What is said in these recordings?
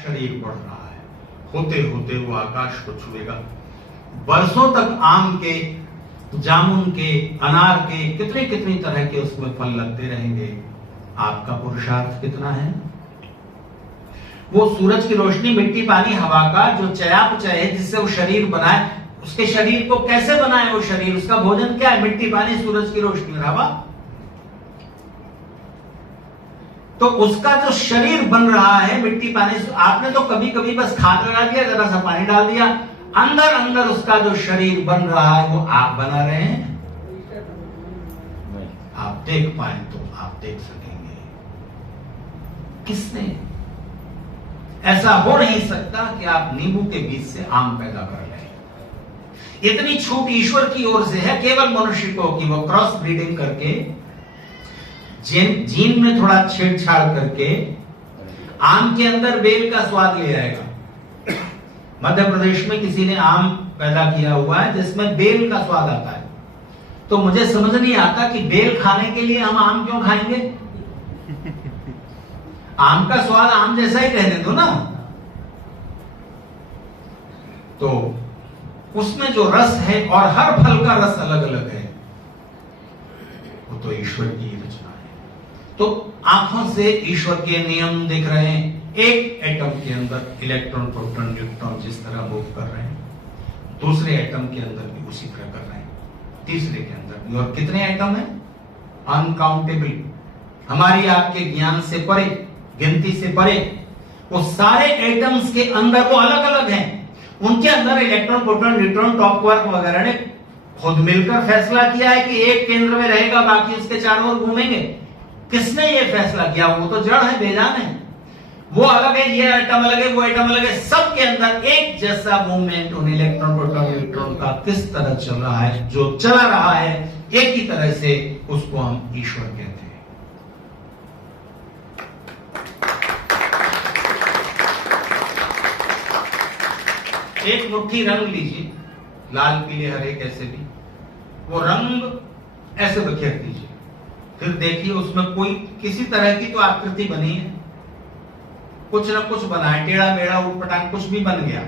शरीर बढ़ रहा है, होते होते वो आकाश को छुएगा। बरसों तक आम के, जामुन के, अनार के, कितने कितनी तरह के उसमें फल लगते रहेंगे। आपका पुरुषार्थ कितना है? वो सूरज की रोशनी, मिट्टी, पानी, हवा का जो चयापचय है जिससे वो शरीर बनाए, उसके शरीर को कैसे बनाए? वो शरीर, उसका भोजन क्या है? मिट्टी, पानी, सूरज की रोशनी और हवा। तो उसका जो शरीर बन रहा है मिट्टी, पानी, आपने तो कभी कभी बस खाद लगा दिया, जरा सा पानी डाल दिया, अंदर अंदर उसका जो शरीर बन रहा है वो आप बना रहे हैं। आप देख पाए तो आप देख सकेंगे। किसने? ऐसा हो नहीं सकता कि आप नींबू के बीज से आम पैदा कर लें। इतनी छूट ईश्वर की ओर से है केवल मनुष्य को कि वो क्रॉस ब्रीडिंग करके, जीन में थोड़ा छेड़छाड़ करके आम के अंदर बेल का स्वाद ले आएगा। मध्य प्रदेश में किसी ने आम पैदा किया हुआ है जिसमें बेल का स्वाद आता है। तो मुझे समझ नहीं आता कि बेल खाने के लिए हम आम क्यों खाएंगे? आम का स्वाद आम जैसा ही रहने दो ना। तो उसमें जो रस है, और हर फल का रस अलग अलग है, वो तो ईश्वर की रचना है। तो आंखों से ईश्वर के नियम दिख रहे हैं। एक एटम के अंदर इलेक्ट्रॉन, प्रोटॉन, न्यूट्रॉन जिस तरह मूव कर रहे हैं, दूसरे एटम के अंदर भी उसी तरह कर रहे हैं, तीसरे के अंदर भी। और कितने एटम हैं? अनकाउंटेबल, हमारी आपके ज्ञान से परे, गिनती से परे। वो सारे एटम्स के अंदर वो अलग अलग हैं। उनके अंदर electron, proton, neutron, top quark वगैरह ने खुद मिलकर फैसला किया है कि एक केंद्र में रहेगा, बाकी उसके चारों ओर घूमेंगे। किसने ये फैसला किया? वो तो जड़ है, बेजान है। वो अलग है, ये एटम अलग है, वो एटम अलग है। सबके अंदर एक जैसा मूवमेंट उन इलेक्ट्रॉन, प्रोटॉन, न्यूट्रॉन का किस तरह चल रहा है, जो चला रहा है एक ही तरह से, उसको हम ईश्वर कहते हैं। एक मुट्ठी रंग लीजिए, लाल, पीले, हरे, कैसे भी, वो रंग ऐसे बखेर दीजिए, फिर देखिए उसमें कोई किसी तरह की तो आकृति बनी है, कुछ ना कुछ बना है, टेढ़ा मेढ़ा, उटपटांग, कुछ भी बन गया।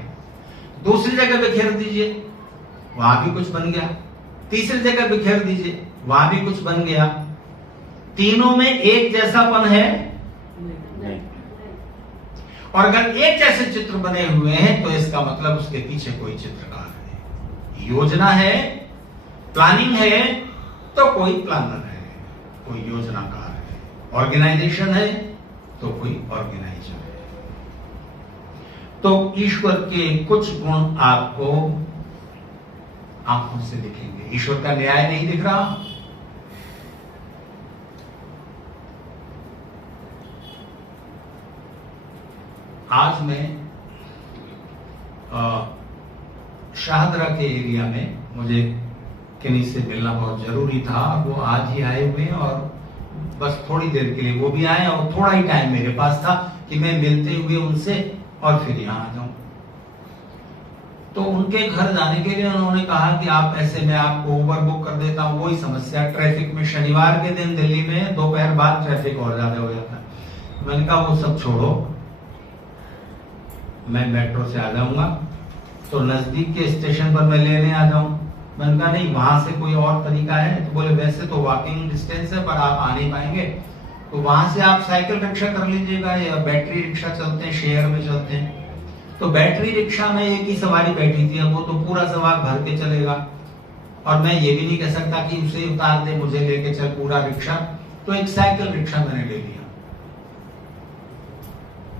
दूसरी जगह बिखेर दीजिए, वहां भी कुछ बन गया। तीसरी जगह बिखेर दीजिए, वहां भी कुछ बन गया। तीनों में एक जैसापन है? और अगर एक जैसे चित्र बने हुए हैं तो इसका मतलब उसके पीछे कोई चित्रकार है, योजना है, प्लानिंग है, तो कोई प्लानर है, कोई योजनाकार है। ऑर्गेनाइजेशन है तो कोई ऑर्गेनाइजर है। तो ईश्वर के कुछ गुण आपको आंखों से दिखेंगे। ईश्वर का न्याय नहीं दिख रहा? आज मैं शाहदरा के एरिया में, मुझे किन्हीं से मिलना बहुत जरूरी था, वो आज ही आए हुए हैं और बस थोड़ी देर के लिए वो भी आए, और थोड़ा ही टाइम मेरे पास था कि मैं मिलते हुए उनसे और फिर यहाँ आ जाऊं। तो उनके घर जाने के लिए उन्होंने कहा कि आप ऐसे, मैं आपको ओवर बुक कर देता हूँ। वही समस्या, ट्रैफिक में शनिवार के दिन दिल्ली में दोपहर बाद ट्रैफिक और ज्यादा हो जाता है। मैंने कहा वो सब छोड़ो, मैं मेट्रो से आ जाऊंगा, तो नजदीक के स्टेशन पर मैं लेने आ जाऊं। मैंने कहा नहीं, वहां से कोई और तरीका है? तो बोले वैसे तो वॉकिंग डिस्टेंस है पर आप आ नहीं पाएंगे, तो वहां से आप साइकिल रिक्शा कर लीजिएगा, या बैटरी रिक्शा चलते हैं, शेयर में चलते हैं। तो बैटरी रिक्शा में एक ही सवारी बैठी थी, अब वो तो पूरा सवार भर के चलेगा, और मैं ये भी नहीं कह सकता कि उसे उतार दे, मुझे लेके चल पूरा रिक्शा। तो एक साइकिल रिक्शा मैंने ले लिया।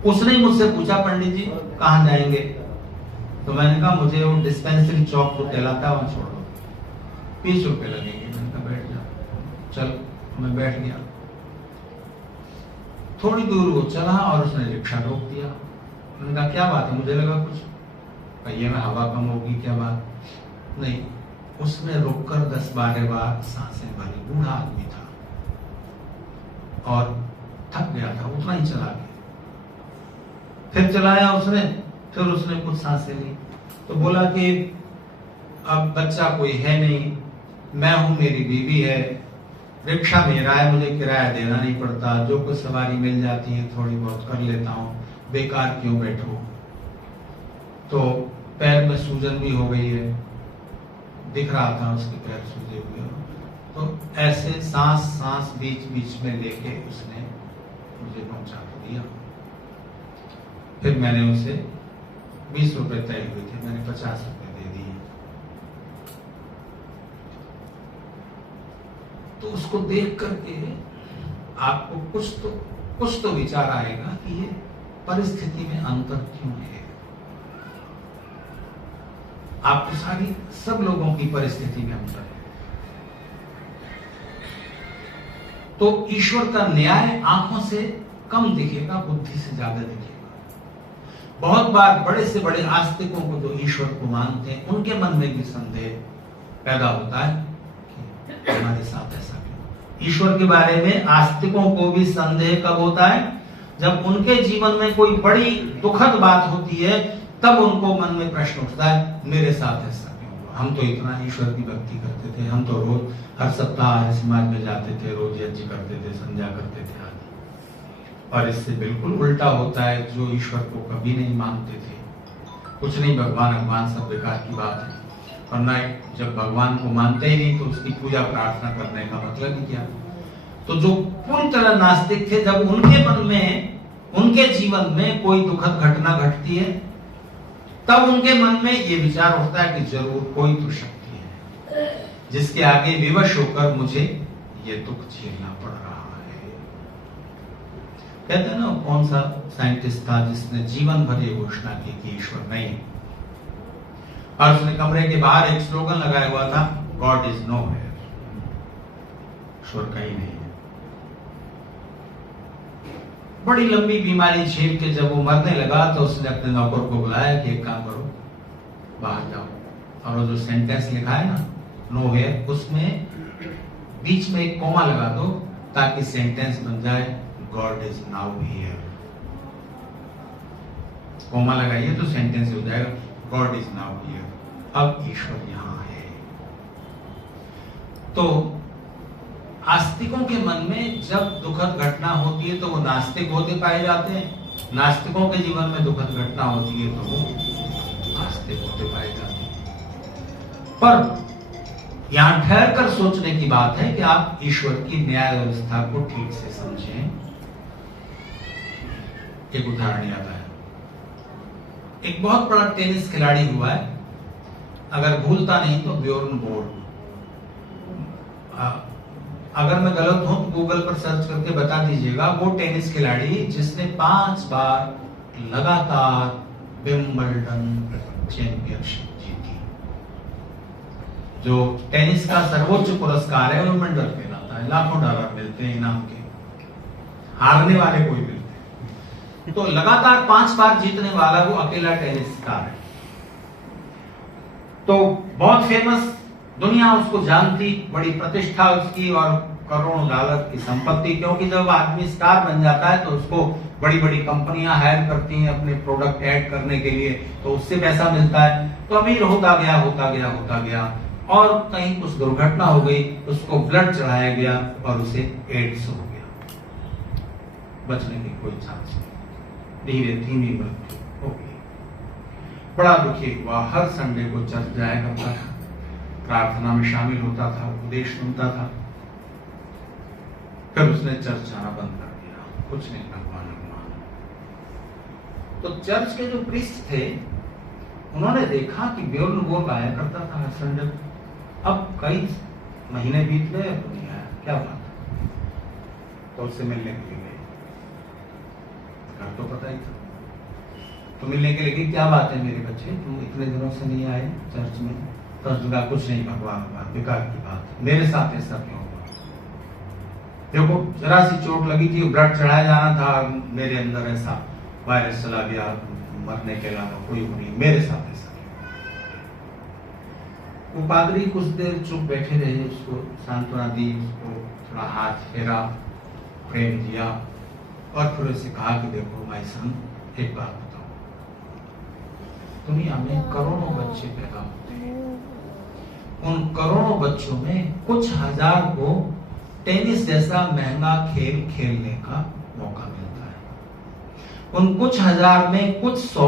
उसने मुझसे पूछा, पंडित जी कहाँ जाएंगे? तो मैंने कहा मुझे वो डिस्पेंसरी चौक जो कहलाता है वहां छोड़ दो, 20 रुपए लगेंगे। मैंने कहा बैठ जा। चल, मैं बैठ गया। थोड़ी दूर वो चला और उसने रिक्शा रोक दिया। मैंने कहा क्या बात है? मुझे लगा कुछ पहिए में हवा कम होगी, क्या बात? नहीं, उसने रोककर 10-12 बार सांसें भरी। बूढ़ा आदमी था और थक गया था, उतना ही चला गया। फिर चलाया उसने, फिर उसने कुछ सांसें ली, तो बोला कि अब बच्चा कोई है नहीं, मैं हूं, मेरी बीवी है, रिक्शा मेरा है, मुझे किराया देना नहीं पड़ता, जो कुछ सवारी मिल जाती है थोड़ी बहुत कर लेता हूँ, बेकार क्यों बैठो। तो पैर में सूजन भी हो गई है, दिख रहा था उसके पैर सूजे हुए। तो ऐसे सांस सांस बीच बीच में लेके उसने मुझे पहुंचा दिया। फिर मैंने उसे 20 रुपए तय हुए थे, मैंने 50 रुपए दे दिए। तो उसको देख करके आपको कुछ तो विचार आएगा कि ये परिस्थिति में अंतर क्यों है। आपको सब लोगों की परिस्थिति में अंतर है। तो ईश्वर का न्याय आंखों से कम दिखेगा, बुद्धि से ज्यादा दिखेगा। बहुत बार बड़े से बड़े आस्तिकों को जो ईश्वर को मानते हैं, उनके मन में भी संदेह पैदा होता है कि हमारे साथ ऐसा क्यों। ईश्वर के बारे में आस्तिकों को भी संदेह कब होता है? जब उनके जीवन में कोई बड़ी दुखद बात होती है, तब उनको मन में प्रश्न उठता है, मेरे साथ ऐसा क्यों हुआ। हम तो इतना ईश्वर की भक्ति करते थे, हम तो रोज हर सप्ताह आर्य समाज में जाते थे, रोज यज्ञ करते थे, संध्या करते थे आदि। और इससे बिल्कुल उल्टा होता है, जो ईश्वर को कभी नहीं मानते थे, कुछ नहीं, भगवान सब बेकार की बात है। और ना जब भगवान को मानते ही नहीं तो उसकी पूजा प्रार्थना करने का मतलब ही क्या। तो जो पूरी तरह नास्तिक थे, जब उनके मन में, उनके जीवन में कोई दुखद घटना घटती है, तब उनके मन में ये विचार उठता है कि जरूर कोई तो शक्ति है जिसके आगे विवश होकर मुझे ये दुख झेलना पड़ रहा है। कहते हैं ना, कौन सा साइंटिस्ट था जिसने जीवन भर ये घोषणा की कि ईश्वर नहीं, और उसने कमरे के बाहर एक स्लोगन लगाया हुआ था, गॉड इज नो हेयर, ईश्वर कहीं नहीं है। बड़ी लंबी बीमारी झेल के जब वो मरने लगा तो उसने अपने नौकर को बुलाया कि एक काम करो, बाहर जाओ, और वो जो सेंटेंस लिखा है ना, नो हेयर, उसमें बीच में एक कोमा लगा दो ताकि सेंटेंस बन जाए, God is now here. Comma लगाइए तो सेंटेंस हो जाएगा, गॉड इज नाउ हियर, अब ईश्वर यहां है। तो आस्तिकों के मन में जब दुखद घटना होती है तो वो नास्तिक होते पाए जाते हैं, नास्तिकों के जीवन में दुखद घटना होती है तो वो आस्तिक होते पाए जाते हैं। पर यहां ठहर कर सोचने की बात है कि आप ईश्वर की न्याय व्यवस्था को ठीक से समझें। एक उदाहरण याद आया, एक बहुत बड़ा टेनिस खिलाड़ी हुआ है, अगर भूलता नहीं तो ब्योर्न बोर्ग। अगर मैं गलत हूं तो गूगल पर सर्च करके बता दीजिएगा। वो टेनिस खिलाड़ी जिसने 5 बार लगातार विंबलडन चैंपियनशिप जीती, जो टेनिस का सर्वोच्च पुरस्कार है, विंबलडन कहलाता है, लाखों डॉलर मिलते हैं इनाम के, हारने वाले कोई मिलते हैं। तो लगातार 5 बार जीतने वाला वो अकेला टेनिस स्टार है। तो बहुत फेमस, दुनिया उसको जानती, बड़ी प्रतिष्ठा उसकी और करोड़ों डॉलर की संपत्ति, क्योंकि जब आदमी स्टार बन जाता है तो उसको बड़ी बड़ी कंपनियां हायर करती हैं अपने प्रोडक्ट ऐड करने के लिए, तो उससे पैसा मिलता है। तो अमीर होता गया और कहीं कुछ दुर्घटना हो गई, उसको ब्लड चढ़ाया गया और उसे एड्स हो गया, बचने की कोई चांस नहीं, धीरे धीमी मृत्यु हो गई। बड़ा दुखी हुआ, हर संडे को चर्च जाया करता था, प्रार्थना में शामिल होता था, उपदेश सुनता था। फिर उसने चर्च जाना बंद कर दिया, कुछ नहीं, भगवान। तो चर्च के जो प्रीस्ट थे, उन्होंने देखा कि ब्योर्न बोर्ग आया करता था हर संडे। अब कई महीने बीत गए, अब नहीं आया, क्या बात। तो उससे मिलने के लिए गए, घर तो पता ही था। तो मिलने के लिए, क्या बात है मेरे बच्चे, तुम इतने दिनों से नहीं आए चर्च में। तो उसने कहा, कुछ नहीं भगवान, बेकार की बात, मेरे साथ ऐसा क्यों हुआ। देखो, जरा सी चोट लगी थी, ब्लड चढ़ाया जाना था, मेरे अंदर ऐसा वायरस चला गया, मरने के अलावा कोई नहीं, मेरे साथ ऐसा क्यों। वो पादरी कुछ देर चुप बैठे रहे, उसको सांत्वना दी, उसको थोड़ा हाथ फेरा, प्रेम दिया, और फिर उसे कहा कि देखो माय सन, एक बात बताओ, दुनिया में करोड़ों बच्चे पैदा होते हैं, उन करोड़ों बच्चों में कुछ हजार को टेनिस जैसा महंगा खेल खेलने का मौका मिलता है। उन कुछ हजार में कुछ 100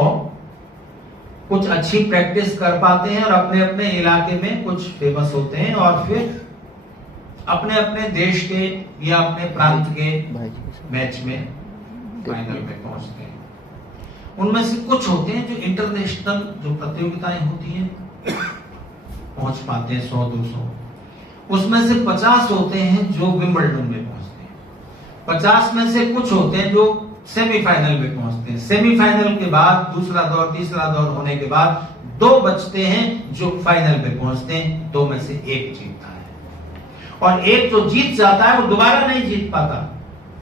कुछ अच्छी प्रैक्टिस कर पाते हैं और अपने अपने इलाके में कुछ फेमस होते हैं और फिर अपने अपने देश के या अपने प्रांत के मैच में फाइनल में पहुंचते हैं। उनमें से कुछ होते हैं जो इंटरनेशनल जो प्रतियोगिताएं होती हैं पहुंच पाते हैं 100-200। उसमें से 50 होते हैं जो विंबलडन में पहुंचते हैं। 50 में से कुछ होते हैं जो सेमीफाइनल में पहुंचते हैं। सेमीफाइनल के बाद दूसरा दौर तीसरा दौर होने के बाद 2 बचते हैं जो फाइनल में पहुंचते हैं। 2 में से 1 जीतता है और एक जो जीत जाता है वो दोबारा नहीं जीत पाता,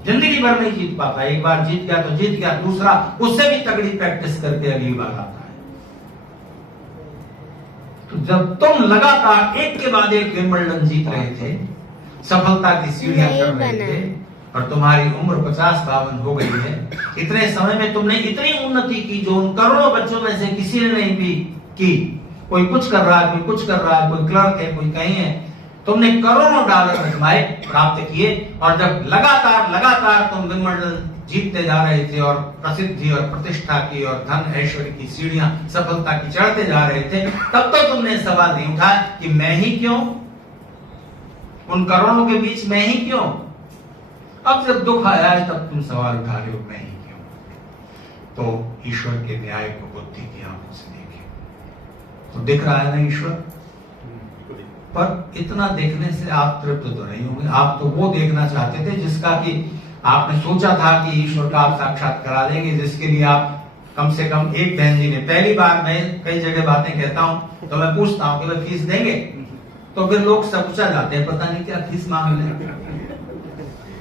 जिंदगी भर नहीं जीत पाता। एक बार जीत गया तो जीत गया, दूसरा उससे भी तगड़ी प्रैक्टिस करके अगली बार आता है। तो जब तुम लगातार एक के बाद एक विंबलडन जीत रहे थे, सफलता की सीढ़ियां चढ़ रहे थे और तुम्हारी उम्र 50-52 हो गई है, इतने समय में तुमने इतनी उन्नति की जो उन करोड़ों बच्चों में से किसी ने नहीं भी की। कोई कुछ कर रहा है, कोई कुछ कर रहा है, कोई क्लर्क है, कोई कहीं है। तुमने करोड़ों डॉलर कमाए, प्राप्त किए और जब लगातार तुम विंबलडन जीतते जा रहे थे और प्रसिद्धि और प्रतिष्ठा की और धन ऐश्वर्य की सीढ़ियां सफलता की चढ़ते जा रहे थे, तब तो तुमने सवाल नहीं उठाया कि मैं ही क्यों, उन करोड़ों के बीच मैं ही क्यों। अब जब दुख आया है तब तुम सवाल उठा रहे हो मैं ही क्यों। तो ईश्वर के न्याय को बुद्धि की आंखों से देखें तो दिख रहा है ना ईश्वर, पर इतना देखने से आप तृप्त तो नहीं होंगे। आप तो वो देखना चाहते थे जिसका कि आपने सोचा था कि ईश्वर का आप साक्षात्कार करा देंगे, जिसके लिए आप कम से कम एक बहन जी ने पहली बार, मैं कई जगह बातें कहता हूं तो मैं पूछता हूं कि वे फीस देंगे, तो फिर लोग सब पूछा जाते हैं पता नहीं क्या फीस मांग रहे हैं।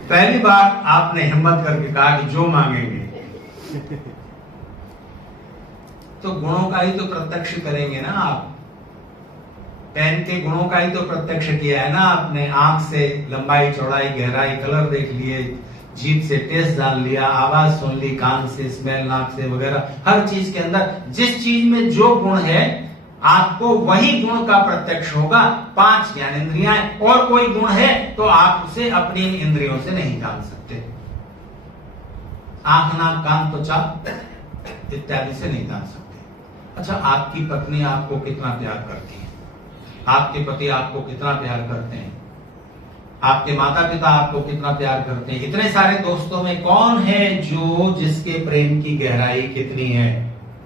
पहली बार आपने हिम्मत करके कहा कि जो मांगेंगे। तो गुणों का ही तो प्रत्यक्ष करेंगे ना आप, पेन के गुणों का ही तो प्रत्यक्ष किया है ना आपने। आंख से लंबाई चौड़ाई गहराई कलर देख लिए, जीभ से टेस्ट जान लिया, आवाज सुन ली, कान से स्मेल, नाक से वगैरह, हर चीज के अंदर जिस चीज में जो गुण है आपको वही गुण का प्रत्यक्ष होगा। 5 ज्ञानेंद्रियां और कोई गुण है तो आप उसे अपनी इंद्रियों से नहीं जान सकते। आंख नाक कान त्वचा इत्यादि से नहीं जान सकते। अच्छा, आपकी पत्नी आपको कितना प्यार करती है, आपके पति आपको कितना प्यार करते हैं, आपके माता पिता आपको कितना प्यार करते हैं, इतने सारे दोस्तों में कौन है जो जिसके प्रेम की गहराई कितनी है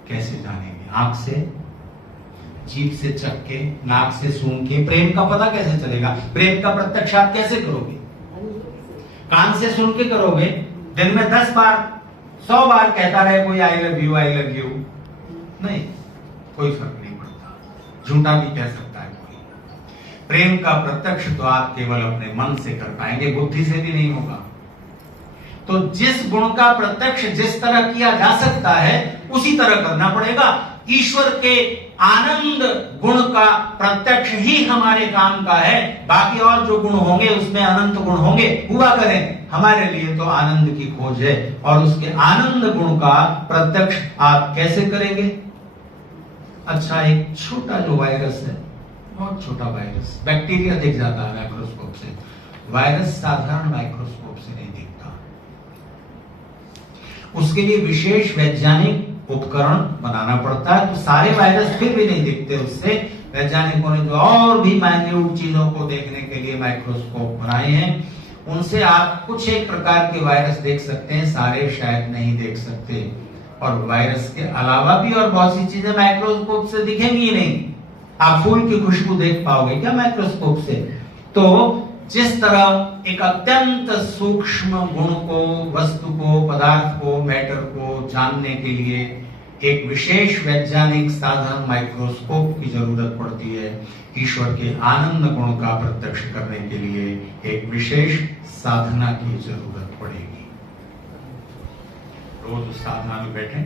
कैसे जानेंगे? आंख से, जीभ से चख के, नाक से सूंघ के प्रेम का पता कैसे चलेगा? प्रेम का प्रत्यक्ष आप कैसे करोगे? कान से सुन के करोगे? दिन में 10 बार 100 बार कहता रहे कोई आई लव यू नहीं, कोई फर्क नहीं पड़ता, झूठा भी कह सकता है कोई। प्रेम का प्रत्यक्ष तो आप केवल अपने मन से कर पाएंगे, बुद्धि से भी नहीं होगा। तो जिस गुण का प्रत्यक्ष जिस तरह किया जा सकता है उसी तरह करना पड़ेगा। ईश्वर के आनंद गुण का प्रत्यक्ष ही हमारे काम का है। बाकी और जो गुण होंगे उसमें अनंत गुण होंगे, हुआ करें। हमारे लिए तो आनंद की खोज है और उसके आनंद गुण का प्रत्यक्ष आप कैसे करेंगे? अच्छा, एक छोटा जो वायरस है, बहुत छोटा वायरस, बैक्टीरिया दिख जाता है माइक्रोस्कोप से, वायरस साधारण माइक्रोस्कोप से नहीं दिखता। उसके लिए विशेष वैज्ञानिक उपकरण बनाना पड़ता है, तो सारे वायरस फिर भी नहीं दिखते। उससे वैज्ञानिकों ने जो और भी माइन्यूट चीजों को देखने के लिए माइक्रोस्कोप बनाए हैं, उनसे आप कुछ एक प्रकार के वायरस देख सकते हैं, सारे शायद नहीं देख सकते। और वायरस के अलावा भी और बहुत सी चीजें माइक्रोस्कोप से दिखेंगी नहीं। आप फूल की खुशबू देख पाओगे क्या माइक्रोस्कोप से? तो जिस तरह एक अत्यंत सूक्ष्म गुण को, वस्तु को, पदार्थ को, मैटर को जानने के लिए एक विशेष वैज्ञानिक साधन माइक्रोस्कोप की जरूरत पड़ती है, ईश्वर के आनंद गुण का प्रत्यक्ष करने के लिए एक विशेष साधना की जरूरत पड़ेगी। रोज उस साधना में बैठें।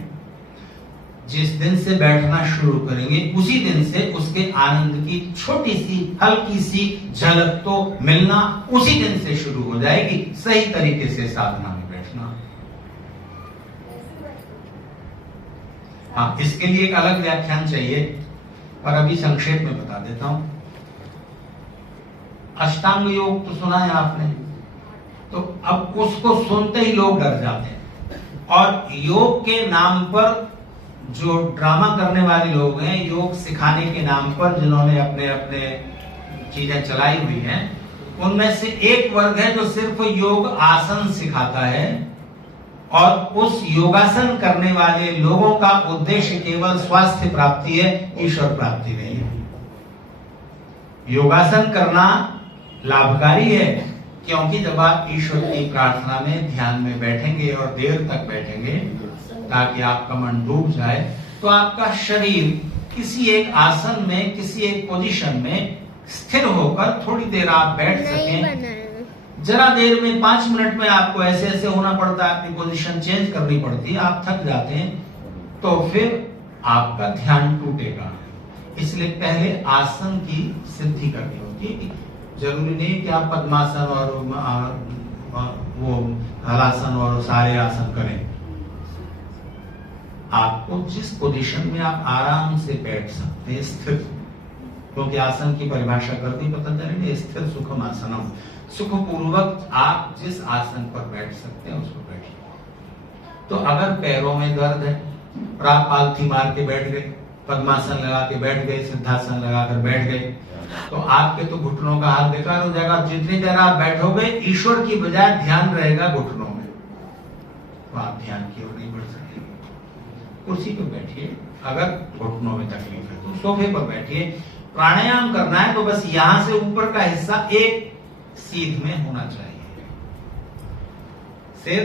जिस दिन से बैठना शुरू करेंगे उसी दिन से उसके आनंद की छोटी सी हल्की सी झलक तो मिलना उसी दिन से शुरू हो जाएगी। सही तरीके से साधना में बैठना। हाँ, इसके लिए एक अलग व्याख्यान चाहिए, पर अभी संक्षेप में बता देता हूं। अष्टांग योग तो सुना है आपने, तो अब उसको सुनते ही लोग डर जाते हैं और योग के नाम पर जो ड्रामा करने वाले लोग हैं, योग सिखाने के नाम पर जिन्होंने अपने अपने चीजें चलाई हुई हैं, उनमें से एक वर्ग है जो सिर्फ योग आसन सिखाता है और उस योगासन करने वाले लोगों का उद्देश्य केवल स्वास्थ्य प्राप्ति है, ईश्वर प्राप्ति नहीं है। योगासन करना लाभकारी है, क्योंकि जब आप ईश्वर की प्रार्थना में ध्यान में बैठेंगे और देर तक बैठेंगे ताकि आपका मन डूब जाए, तो आपका शरीर किसी एक आसन में, किसी एक पोजीशन में स्थिर होकर थोड़ी देर आप बैठ सकें। जरा देर में 5 मिनट में आपको ऐसे ऐसे होना पड़ता है, अपनी पोजीशन चेंज करनी पड़ती है, आप थक जाते हैं, तो फिर आपका ध्यान टूटेगा। इसलिए पहले आसन की सिद्धि करनी होती है। जरूरी नहीं कि आप पद्मासन और वो हलासन और सारे आसन करें। आपको जिस पोजीशन में आप आराम से बैठ सकते हैं, स्थिर, क्योंकि आसन की परिभाषा करती पतंजलि, स्थिर सुखम आसनम, सुखपूर्वक आप जिस आसन पर बैठ सकते हैं उसको बैठिए। तो अगर पैरों में दर्द है और आप पालथी मार के बैठ गए, पद्मासन लगा के बैठ गए, सिद्धासन लगाकर बैठ गए, तो आपके तो घुटनों का हाल बेकार हो जाएगा। जितनी देर आप बैठोगे ईश्वर की बजाय ध्यान रहेगा घुटनों में, तो आप ध्यान की ओर नहीं बढ़ सकेंगे। कुर्सी पर बैठिए, अगर घुटनों में तकलीफ है तो सोफे पर बैठिए। प्राणायाम करना है तो बस यहां से ऊपर का हिस्सा एक सीध में होना चाहिए। सिर,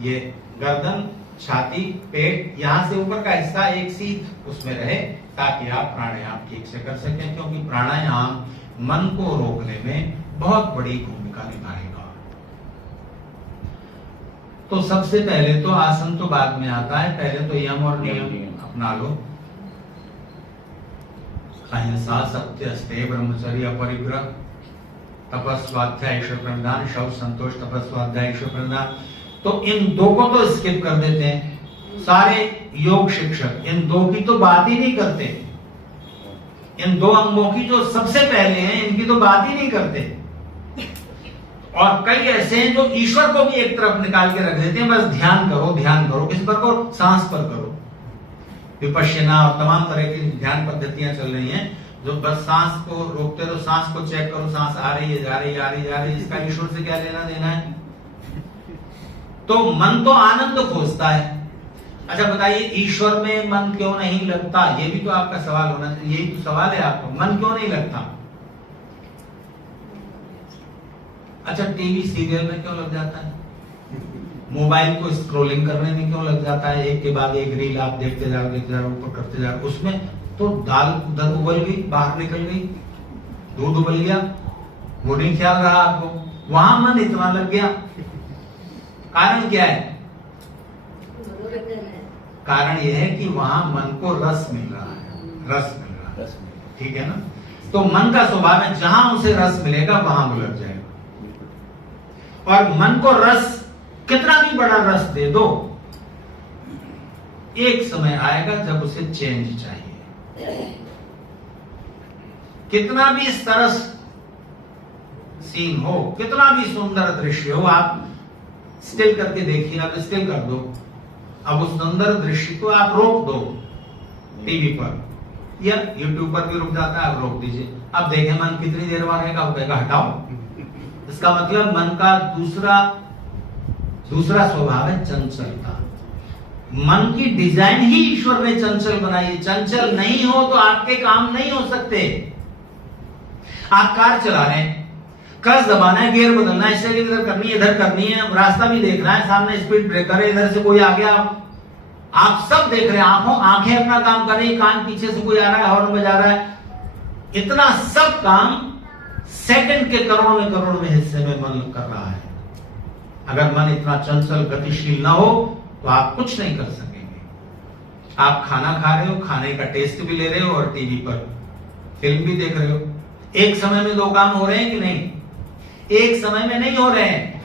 ये गर्दन, छाती, पेट, यहां से ऊपर का हिस्सा एक सीध उसमें रहे, ताकि आप प्राणायाम ठीक से कर सकें, क्योंकि प्राणायाम मन को रोकने में बहुत बड़ी भूमिका निभाएगा। तो सबसे पहले तो आसन तो बाद में आता है, पहले तो यम और नियम अपना लो। अहिंसा, सत्य, अस्तेय, ब्रह्मचर्य, अपरिग्रह, तपस्वाध्याय, ईश्वर प्रणिधान, शौच, संतोष, तपस्वाध्याय, ईश्वर प्रणिधान। तो इन दो को तो स्किप कर देते हैं सारे योग शिक्षक, इन दो की तो बात ही नहीं करते। इन दो अंगों की जो सबसे पहले हैं, इनकी तो बात ही नहीं करते। और कई ऐसे हैं जो ईश्वर को भी एक तरफ निकाल के रख देते हैं, बस ध्यान करो, ध्यान करो। किस पर करो? सांस पर करो। विपश्यना और तमाम तरह की ध्यान पद्धतियां चल रही हैं, जो बस सांस को रोकते रहो, सांस को चेक करो, सांस आ रही है, जा रही है, आ रही है, जा रही है, इसका ईश्वर से क्या लेना देना है? तो मन तो आनंद खोजता है। अच्छा बताइए, ईश्वर में मन क्यों नहीं लगता? ये भी तो आपका सवाल होना चाहिए। यही तो सवाल है आपको, मन क्यों नहीं लगता? अच्छा, टीवी सीरियल में क्यों लग जाता है? मोबाइल को स्क्रॉलिंग करने में क्यों लग जाता है? एक के बाद एक रील आप देखते जाओ, ऊपर करते जाओ, उसमें तो दाल उधर उबल गई, बाहर निकल गई, दूध उबल गया, वो नहीं ख्याल रहा आपको, वहां मन इतना लग गया। कारण क्या है? कारण यह है कि वहां मन को रस मिल रहा है, रस मिल रहा है, ठीक है ना? तो मन का स्वभाव है, जहां उसे रस मिलेगा वहां वो लग जाएगा। और मन को रस, कितना भी बड़ा रस दे दो, एक समय आएगा जब उसे चेंज चाहिए। कितना भी सरस सीन हो, कितना भी सुंदर दृश्य हो, आप स्टिल करके देखिए, आप स्टिल कर दो, अब उस सुंदर दृश्य को आप रोक दो टीवी पर या यूट्यूब पर भी रुक जाता है, आप रोक दीजिए। अब देखें मन कितनी देर में रहेगा, कहेगा हटाओ। इसका मतलब मन का दूसरा स्वभाव है चंचलता। मन की डिजाइन ही ईश्वर ने चंचल बनाई है। चंचल नहीं हो तो आपके काम नहीं हो सकते। आप कार चला रहे हैं, क्लच दबाना है, गियर बदलना है, स्टीयरिंग इधर करनी है, इधर करनी है, रास्ता भी देखना है, सामने स्पीड ब्रेकर है, इधर से कोई आ गया, आप सब देख रहे हैं, आंखें अपना काम कर रही है, कान पीछे से कोई आ रहा है, हॉर्न बजा रहा है, इतना सब काम सेकंड के करोड़ों में हिस्से में मन कर रहा है। अगर मन इतना चंचल गतिशील ना हो तो आप कुछ नहीं कर सकेंगे। आप खाना खा रहे हो, खाने का टेस्ट भी ले रहे हो और टीवी पर फिल्म भी देख रहे हो। एक समय में 2 काम हो रहे हैं कि नहीं? एक समय में नहीं हो रहे हैं,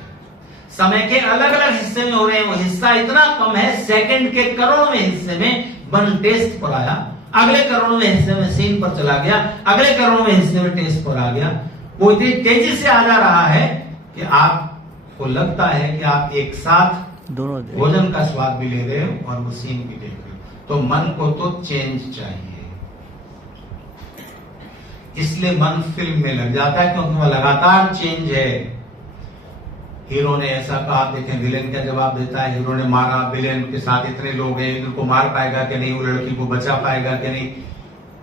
समय के अलग अलग हिस्से में हो रहे हैं। वो हिस्सा इतना कम है, सेकंड के करोड़वें हिस्से में मन टेस्ट पर आया, अगले करोड़वें हिस्से में सीन पर चला गया, अगले करोड़वें हिस्से में टेस्ट पर आ गया। वो इतनी तेजी से आ जा रहा है कि आपको लगता है कि आप एक साथ दोनों भोजन का स्वाद भी ले रहे हो और वो सीन भी देख रहे हो। तो मन को तो चेंज चाहिए, इसलिए मन फिल्म में लग जाता है क्योंकि वो लगातार चेंज है। हीरो ने ऐसा कहा, देखें विलेन क्या जवाब देता है। हीरो ने मारा, विलेन के साथ इतने लोग हैं, इनको मार पाएगा कि नहीं, वो लड़की को बचा पाएगा कि नहीं।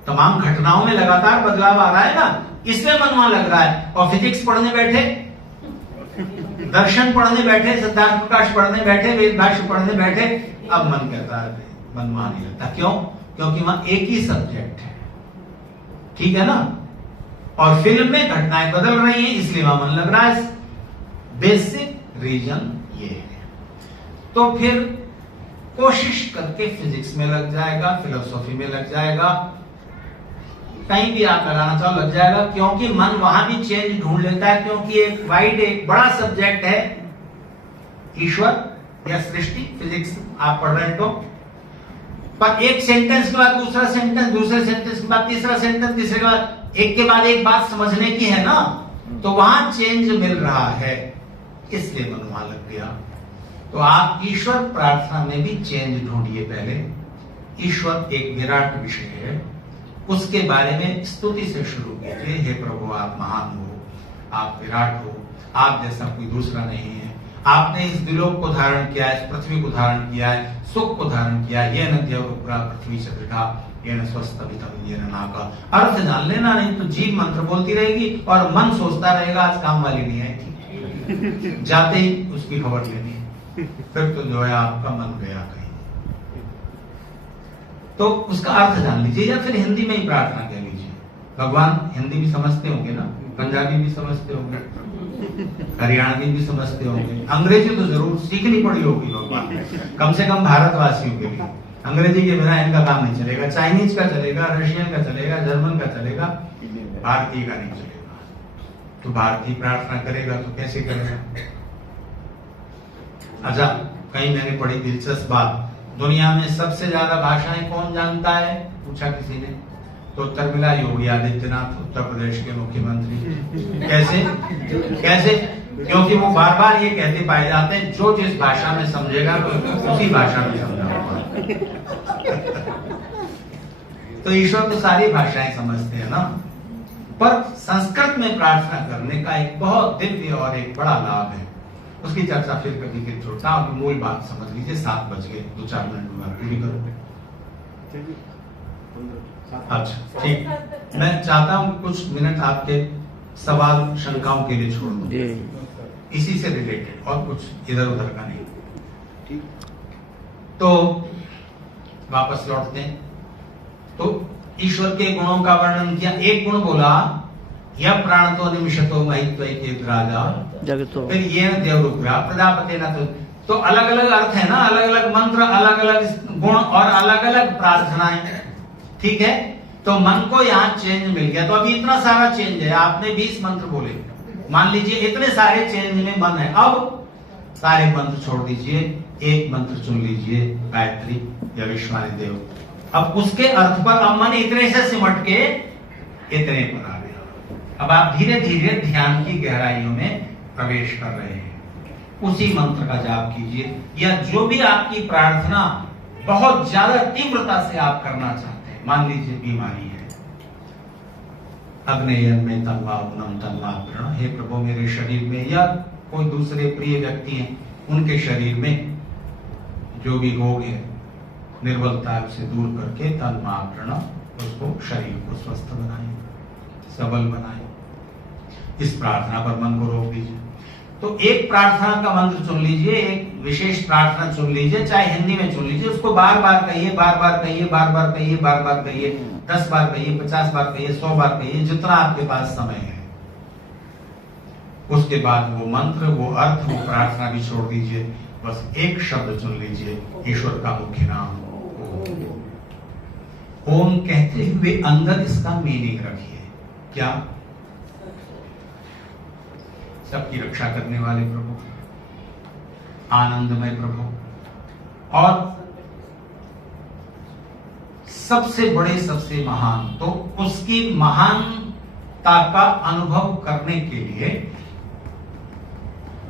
तमाम घटनाओं में लगातार बदलाव आ रहा है ना, इसलिए मन वहां लग रहा है। और फिजिक्स पढ़ने बैठे, दर्शन पढ़ने बैठे, सिद्धार्थ प्रकाश पढ़ने बैठे, वेद भाष्य पढ़ने बैठे, अब मन कहता है, मन वहां नहीं लगता। क्यों? क्योंकि वहां एक ही सब्जेक्ट है, ठीक है ना। और फिल्म में घटनाएं बदल रही हैं, इसलिए वहां मन लग रहा है। बेसिक रीजन ये है। तो फिर कोशिश करके फिजिक्स में लग जाएगा, फिलोसॉफी में लग जाएगा, कहीं भी आप लगाना चाहो लग जाएगा, क्योंकि मन वहां भी चेंज ढूंढ लेता है। क्योंकि एक वाइड, एक बड़ा सब्जेक्ट है ईश्वर या सृष्टि, फिजिक्स आप पढ़ रहे हैं तो। पर एक सेंटेंस के बाद दूसरा सेंटेंस, दूसरे सेंटेंस के बाद तीसरा सेंटेंस, तीसरे के बाद एक के बाद एक बात समझने की है ना, तो वहां चेंज मिल रहा है, इसलिए मन वहां लग गया। तो आप ईश्वर प्रार्थना में भी चेंज ढूंढिए। पहले ईश्वर एक विराट विषय है, उसके बारे में स्तुति से शुरू कीजिए। हे प्रभु, आप महान हो, आप विराट हो, आप जैसा कोई दूसरा नहीं है। आपने इस दिलोक को धारण किया है, इस पृथ्वी को धारण किया है, सुख को धारण किया है। ये न देवरुग्रा पृथ्वी से दृढ़ा, ये न स्वस्थ ये न नाका। अर्थ जान लेना, नहीं तो जीव मंत्र बोलती रहेगी और मन सोचता रहेगा आज काम वाली नहीं आई थी, जाते ही उसकी खबर लेनी, फिर तो जो है आपका मन गया कहीं। तो उसका अर्थ जान लीजिए, या फिर हिंदी में ही प्रार्थना कह लीजिए। भगवान हिंदी भी समझते होंगे ना, पंजाबी भी समझते होंगे, हरियाणवी भी समझते होंगे, अंग्रेजी तो जरूर सीखनी पड़ी होगी भगवान, कम से कम भारतवासियों के लिए। अंग्रेजी के बिना इनका काम नहीं चलेगा। चाइनीज का चलेगा, रशियन का चलेगा, जर्मन का चलेगा, भारतीय का नहीं चलेगा। तो भारतीय प्रार्थना करेगा तो कैसे करेगा? अच्छा, कहीं मैंने पढ़ी दिलचस्प बात, दुनिया में सबसे ज्यादा भाषाएं कौन जानता है, पूछा किसी ने, तो उत्तर मिला योगी आदित्यनाथ, उत्तर प्रदेश के मुख्यमंत्री। कैसे? कैसे? क्योंकि वो बार बार ये कहते पाए जाते हैं, जो जिस भाषा में समझेगा तो उसी भाषा में समझाऊंगा। तो ईश्वर तो सारी भाषाएं समझते हैं ना। पर संस्कृत में प्रार्थना करने का एक बहुत दिव्य और एक बड़ा लाभ है, उसकी चर्चा फिर कभी के छोड़ता हूं। मूल बात समझ लीजिए, 7 बज गए, 2-4 मिनट में पूरी करोगे। अच्छा ठीक, मैं चाहता हूं कुछ मिनट आपके सवाल शंकाओं के लिए छोड़ दूं, इसी से रिलेटेड, और कुछ इधर उधर का नहीं। तो वापस लौटते हैं। तो ईश्वर के गुणों का वर्णन किया। एक गुण बोला, यह प्राण तो निमिषतो महित्व राजा जगतो, फिर ये देवरुग्रा प्रजापति न। तो अलग अलग अर्थ है ना, अलग अलग मंत्र, अलग अलग गुण और अलग अलग प्रार्थनाएं, ठीक है। तो मन को यहाँ चेंज मिल गया। तो अभी इतना सारा चेंज है, आपने 20 मंत्र बोले, मान लीजिए इतने सारे चेंज में मन है। अब सारे मंत्र छोड़ दीजिए, एक मंत्र चुन लीजिए, गायत्री या विश्वानि देव। अब उसके अर्थ पर अब मन इतने से सिमट के इतने पर आ गया। अब आप धीरे धीरे ध्यान की गहराइयों में प्रवेश कर रहे हैं। उसी मंत्र का जाप कीजिए, या जो भी आपकी प्रार्थना बहुत ज्यादा तीव्रता से आप करना चाहते हैं। मान लीजिए बीमारी है, अग्नेयन में तन्वाग्नम तन्वाग्रण, हे प्रभु मेरे शरीर में या कोई दूसरे प्रिय व्यक्ति हैं उनके शरीर में जो भी रोग है, निर्बलता है, उसे दूर करके तन्वाग्रण, उसको शरीर को स्वस्थ बनाए, सबल बनाए। इस प्रार्थना पर मन को रोक दीजिए। तो एक प्रार्थना का मंत्र चुन लीजिए, एक विशेष प्रार्थना चुन लीजिए, चाहे हिंदी में चुन लीजिए, उसको बार बार कहिए, बार बार कहिए, बार बार कहिए, बार बार कहिए, 10 बार कहिए, 50 बार कहिए, 100 बार कहिए, जितना आपके पास समय है। उसके बाद वो मंत्र, वो अर्थ, वो प्रार्थना भी छोड़ दीजिए, बस एक शब्द चुन लीजिए, ईश्वर का मुख्य नाम ओम कहते हुए अंदर इसका मीनिंग रखिए। क्या? सबकी रक्षा करने वाले प्रभु, आनंदमय प्रभु, और सबसे बड़े, सबसे महान। तो उसकी महानता का अनुभव करने के लिए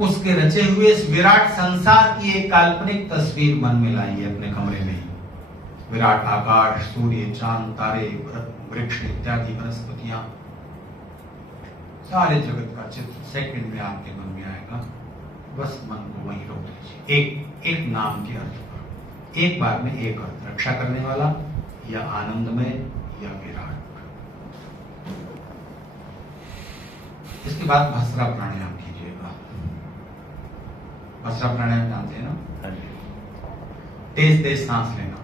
उसके रचे हुए इस विराट संसार की एक काल्पनिक तस्वीर मन में लाइए अपने कमरे में। विराट आकाश, सूर्य, चांद, तारे, वृक्ष इत्यादि वनस्पतियां, सारे जगत का चित्र सेकंड में आपके मन में आएगा। बस मन को वहीं रोक लीजिए, एक नाम के अर्थ पर, एक बार में एक अर्थ, रक्षा करने वाला या आनंदमय या विराट। इसके बाद भस्त्रा प्राणायाम कीजिएगा। भस्त्रा प्राणायाम जानते हैं ना? तेज तेज सांस लेना,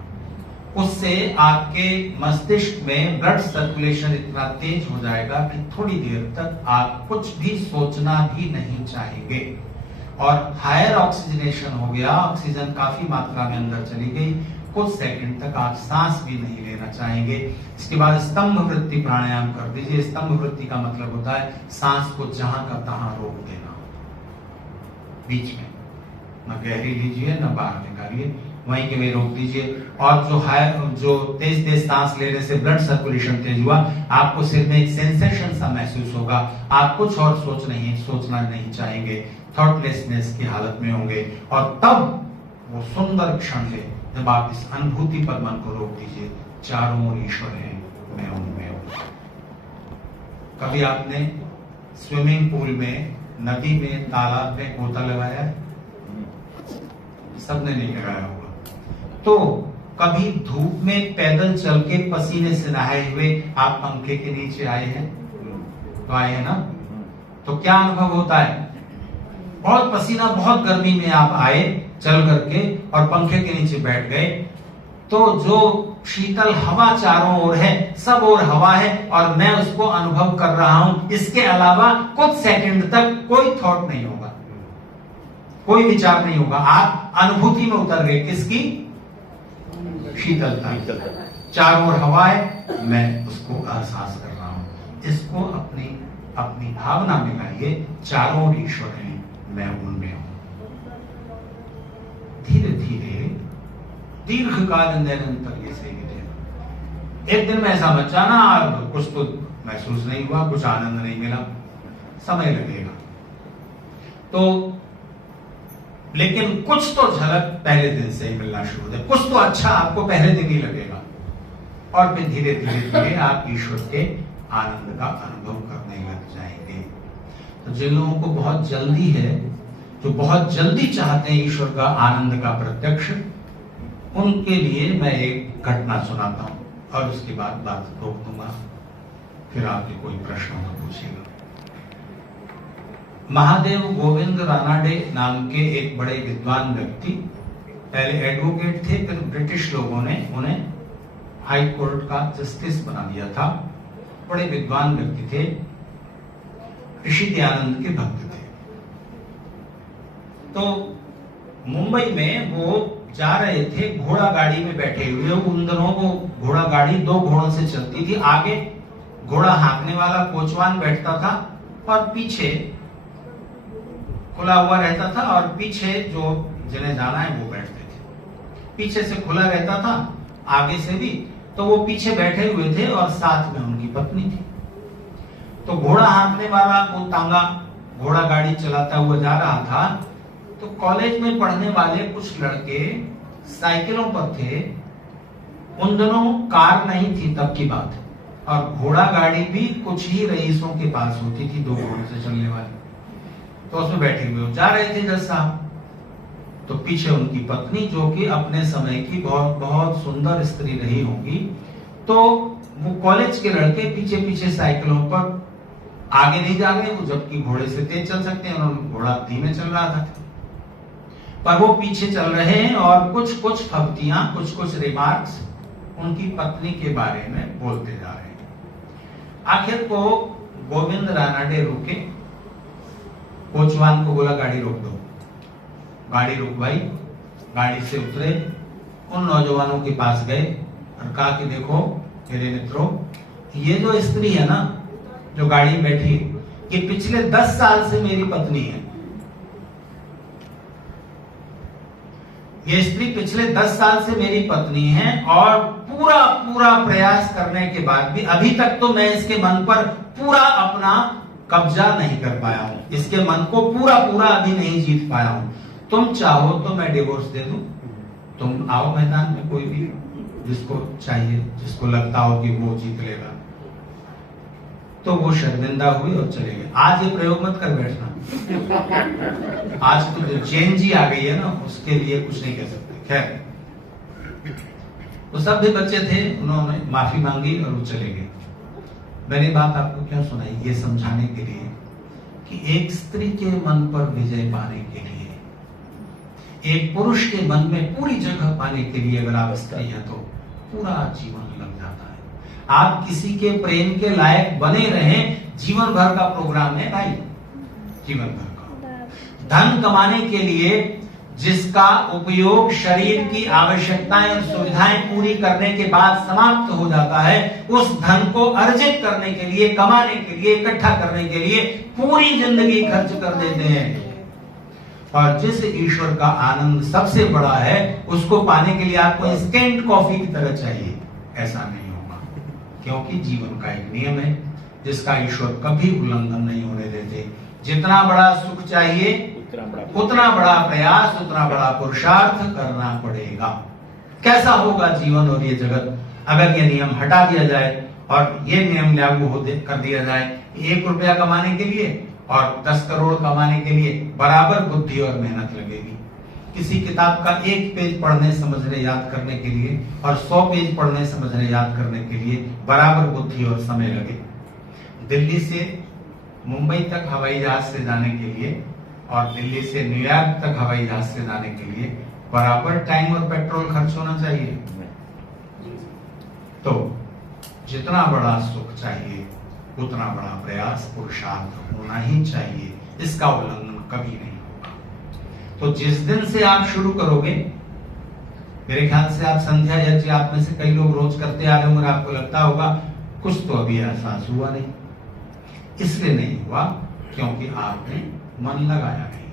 उससे आपके मस्तिष्क में ब्लड सर्कुलेशन इतना तेज हो जाएगा कि थोड़ी देर तक आप कुछ भी सोचना भी नहीं चाहेंगे और हायर ऑक्सीजनेशन हो गया, ऑक्सीजन काफी मात्रा में अंदर चली गई, कुछ सेकंड तक आप सांस भी नहीं लेना चाहेंगे। इसके बाद स्तंभ वृत्ति प्राणायाम कर दीजिए। स्तंभ वृत्ति का मतलब होता है सांस को जहां का तहां रोक देना, बीच में न गहरी लीजिए न बाहर निकालिए, वहीं के वहीं रोक दीजिए। और जो तेज तेज सांस लेने से ब्लड सर्कुलेशन तेज हुआ, आपको सिर में एक सेंसेशन सा महसूस होगा, आप कुछ और सोचना नहीं चाहेंगे, थॉटलेसनेस की हालत में होंगे। और तब वो सुंदर क्षण है जब आप इस अनुभूति पर मन को रोक दीजिए, चारों ओर ईश्वर है, मैं उनमें हूं। कभी आपने स्विमिंग पूल में, नदी में, तालाब में गोता लगाया है? सबने नहीं लगाया होगा। तो कभी धूप में पैदल चल के पसीने से नहाए हुए आप पंखे के नीचे आए हैं? तो आए हैं ना? तो क्या अनुभव होता है? बहुत पसीना, बहुत गर्मी में आप आए चल करके और पंखे के नीचे बैठ गए, तो जो शीतल हवा चारों ओर है, सब ओर हवा है और मैं उसको अनुभव कर रहा हूं। इसके अलावा कुछ सेकंड तक कोई थॉट नहीं होगा, कोई विचार नहीं होगा। आप अनुभूति में उतर गए, किसकी? शीतलता। चारों ओर हवा है, मैं उसको एहसास कर रहा हूं। इसको अपनी भावना में लाइए, चारों ओर ईश्वर है, मैं उनमें हूं। धीरे धीरे दीर्घ काल निरंतर ये सेवित है। एक दिन में ऐसा मत जाना कुछ तो महसूस नहीं हुआ, कुछ आनंद नहीं मिला, समय लगेगा। तो लेकिन कुछ तो झलक पहले दिन से ही मिलना शुरू हो, कुछ तो अच्छा आपको पहले दिन ही लगेगा और फिर धीरे धीरे आप ईश्वर के आनंद का अनुभव करने लग जाएंगे। तो जिन लोगों को बहुत जल्दी है, जो बहुत जल्दी चाहते हैं ईश्वर का आनंद का प्रत्यक्ष, उनके लिए मैं एक घटना सुनाता हूं और उसके बाद बात रोक दूंगा, फिर आपके कोई प्रश्न हो तो पूछिएगा। महादेव गोविंद रानाडे नाम के एक बड़े विद्वान व्यक्ति, पहले एडवोकेट थे, फिर ब्रिटिश लोगों ने उन्हें हाई कोर्ट का जस्टिस बना दिया था। बड़े विद्वान व्यक्ति थे, ऋषि दयानंद के भक्त थे। तो मुंबई में वो जा रहे थे, घोड़ा गाड़ी में बैठे हुए। उन दिनों वो घोड़ा गाड़ी 2 घोड़ों से चलती थी, आगे घोड़ा हाँकने वाला कोचवान बैठता था और पीछे खुला हुआ रहता था, और पीछे जो जिन्हें जाना है वो बैठते थे। पीछे से खुला रहता था, आगे से भी, तो वो पीछे बैठे हुए थे और साथ में उनकी पत्नी थी। तो घोड़ा हाँकने वाला वो तांगा घोड़ा गाड़ी चलाता हुआ जा रहा था। तो कॉलेज में पढ़ने वाले कुछ लड़के साइकिलों पर थे। उन दिनों कार नहीं थी तब की बात, और घोड़ा गाड़ी भी कुछ ही रईसों के पास होती थी, 2 घोड़ों से चलने वाली। तो उसमें बैठे हुए जा रहे थे जज साहब। तो पीछे उनकी पत्नी, जो कि अपने समय की बहुत बहुत सुंदर स्त्री रही होगी। तो वो कॉलेज के लड़के पीछे पीछे साइकिलों पर आगे नहीं जा रहे, वो जबकि घोड़े से तेज चल सकते हैं, उन्होंने घोड़ा धीमे चल रहा था, पर वो पीछे चल रहे हैं और कुछ कुछ फब्तियां, कुछ कुछ रिमार्क्स उनकी पत्नी के बारे में बोलते जा रहे हैं। आखिर को गोविंद रानाडे रुके, कोचवान को बोला गाड़ी रोक दो। गाड़ी रुकवाई, गाड़ी से उतरे, उन नौजवानों के पास गए और कहा कि देखो मेरे मित्रों, ये जो स्त्री है ना, जो गाड़ी में बैठी, ये पिछले 10 साल से मेरी पत्नी है। ये स्त्री पिछले 10 साल से मेरी पत्नी है और पूरा प्रयास करने के बाद भी अभी तक तो मैं इसके मन पर पूरा अपना कब्जा नहीं कर पाया हूं, इसके मन को पूरा पूरा अभी नहीं जीत पाया हूं। तुम चाहो तो मैं डिवोर्स दे दूं, तुम आओ मैदान में, कोई भी जिसको चाहिए, जिसको लगता हो कि वो जीत लेगा। तो वो शर्मिंदा हुए और चले गए। आज ये प्रयोग मत कर बैठना, आज तो जो चेंज ही आ गई है ना, उसके लिए कुछ नहीं कह सकते। खैर, वो सब भी बच्चे थे, उन्होंने माफी मांगी और वो चले गए। मैंने बात आपको क्यों सुनाई? ये समझाने के लिए कि एक स्त्री के मन पर विजय पाने के लिए, एक पुरुष के मन में पूरी जगह पाने के लिए अगर आप स्त्री हैं तो पूरा जीवन लग जाता है। आप किसी के प्रेम के लायक बने रहें, जीवन भर का प्रोग्राम है भाई, जीवन भर का। धन कमाने के लिए जिसका उपयोग शरीर की आवश्यकताएं और सुविधाएं पूरी करने के बाद समाप्त हो जाता है, उस धन को अर्जित करने के लिए, कमाने के लिए, इकट्ठा करने के लिए पूरी जिंदगी खर्च कर देते हैं। और जिस ईश्वर का आनंद सबसे बड़ा है, उसको पाने के लिए आपको इंस्टेंट कॉफी की तरह चाहिए, ऐसा नहीं होगा। क्योंकि जीवन का एक नियम है जिसका ईश्वर कभी उल्लंघन नहीं होने देते। जितना बड़ा सुख चाहिए उतना बड़ा प्रयास, उतना बड़ा पुरुषार्थ करना पड़ेगा। कैसा होगा जीवन और ये जगत अगर ये नियम हटा दिया जाए और ये नियम लागू कर दिया जाए, 1 रुपया कमाने के लिए और 10 करोड़ कमाने के लिए बराबर बुद्धि और मेहनत लगेगी। किसी किताब का 1 पेज पढ़ने, समझने, याद करने के लिए और 100 पेज पढ़ने, समझने, याद करने के लिए बराबर बुद्धि और समय लगे। दिल्ली से मुंबई तक हवाई जहाज से जाने के लिए और दिल्ली से न्यूयॉर्क तक हवाई जहाज से जाने के लिए बराबर टाइम और पेट्रोल खर्च होना चाहिए। तो जितना बड़ा सुख चाहिए उतना बड़ा प्रयास, पुरुषार्थ होना ही चाहिए। इसका उल्लंघन कभी नहीं होगा। तो जिस दिन से आप शुरू करोगे, मेरे ख्याल से आप संध्या यज्ञ आप में से कई लोग रोज करते आ रहे होंगे, आपको लगता होगा कुछ तो अभी एहसास हुआ नहीं। इसलिए नहीं हुआ क्योंकि आपने मन लगाया नहीं।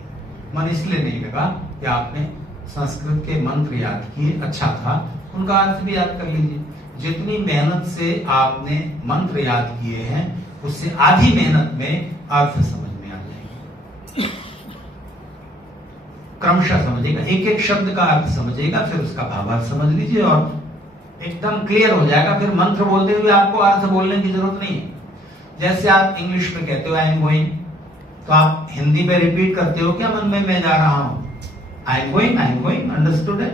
मन इसलिए नहीं लगा कि आपने संस्कृत के मंत्र याद किए, अच्छा था, उनका अर्थ भी याद कर लीजिए। जितनी मेहनत से आपने मंत्र याद किए हैं, उससे आधी मेहनत में अर्थ समझ में आ जाएगा। क्रमशः समझेगा, एक एक शब्द का अर्थ समझेगा, फिर उसका भावार्थ समझ लीजिए और एकदम क्लियर हो जाएगा। फिर मंत्र बोलते हुए आपको अर्थ बोलने की जरूरत नहीं है। जैसे आप इंग्लिश में कहते हो आई एम गोइंग, तो आप हिंदी में रिपीट करते हो क्या मन में, मैं जा रहा हूं, आई एम गोइंग, अंडरस्टूड है,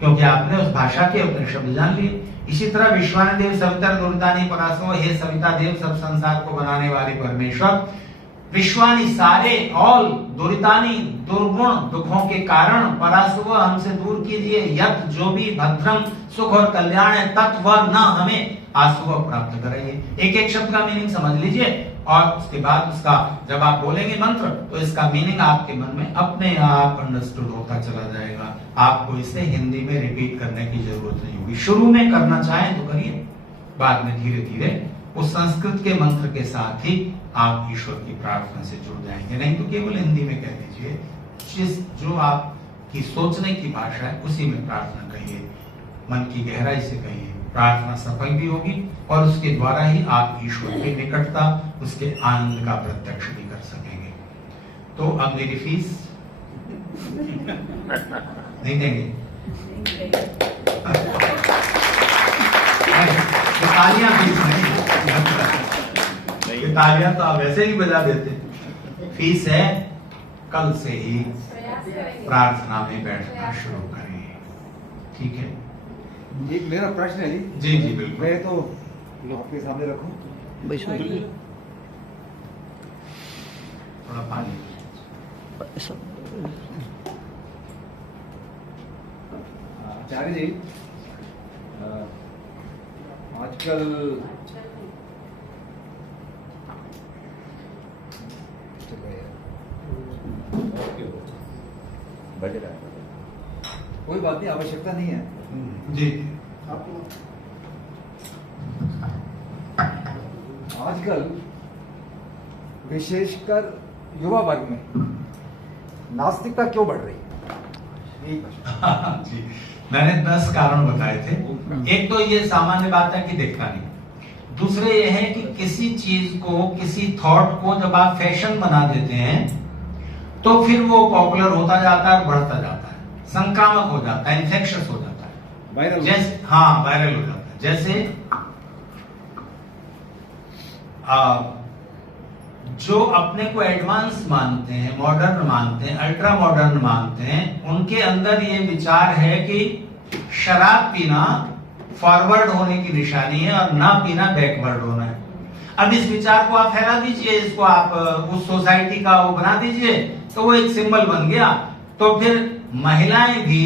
क्योंकि आपने उस भाषा के अपने शब्द जान लिए। इसी तरह विश्वानदेव सवितर दुर्दानी परासो, हे सविता देव सब संसार को बनाने वाले परमेश्वर, विश्वानी सारे ऑल दुरितानी दुर्गुण दुखों के कारण परासुव हमसे दूर कीजिए, यत जो भी भद्रम सुख और कल्याण है तत्व न हमें आसुव प्राप्त कराइए। एक एक शब्द का मीनिंग समझ लीजिए और उसके बाद उसका जब आप बोलेंगे मंत्र तो इसका मीनिंग आपके मन में अपने आप अंडरस्टूड होता चला जाएगा। आपको इसे हिंदी में रिपीट करने की जरूरत नहीं होगी। शुरू में करना चाहें तो करिए, बाद में धीरे धीरे उस संस्कृत के मंत्र के साथ ही आप ईश्वर की प्रार्थना से जुड़ जाएंगे। नहीं तो केवल हिंदी में कह दीजिए, जो आपकी सोचने की भाषा है उसी में प्रार्थना कहिए, मन की गहराई से कहिए। प्रार्थना सफल भी होगी और उसके द्वारा ही आप ईश्वर की निकटता, उसके आनंद का प्रत्यक्ष भी कर सकेंगे। तो अब मेरी फीस नहीं देंगे? तालियां फीस नहीं, तालियां तो आप वैसे ही बजा देते। फीस है कल से ही प्रार्थना में बैठना शुरू करें, ठीक है? एक मेरा प्रश्न है जी जी बिल्कुल। मैं तो आपके सामने रखूं, थोड़ा पानी। आचार्य जी, आजकल कोई बात नहीं, आवश्यकता नहीं है जी। आजकल विशेषकर युवा वर्ग में नास्तिकता क्यों बढ़ रही है? जी, मैंने 10 कारण बताए थे। एक तो ये सामान्य बात है कि देखता नहीं, दूसरे ये है कि किसी चीज को, किसी थॉट को जब आप फैशन बना देते हैं तो फिर वो पॉपुलर होता जाता है, बढ़ता जाता है, संक्रामक हो जाता है, इन्फेक्शियस हो जाता है, वायरल। जैसे हाँ वायरल हो जाता है। जैसे जो अपने को एडवांस मानते हैं, मॉडर्न मानते हैं, अल्ट्रा मॉडर्न मानते हैं, उनके अंदर ये विचार है कि शराब पीना फॉरवर्ड होने की निशानी है और ना पीना बैकवर्ड होना है। अब इस विचार को आप फैला दीजिए, इसको आप उस सोसाइटी का वो बना दीजिए, तो वो एक सिंबल बन गया। तो फिर महिलाएं भी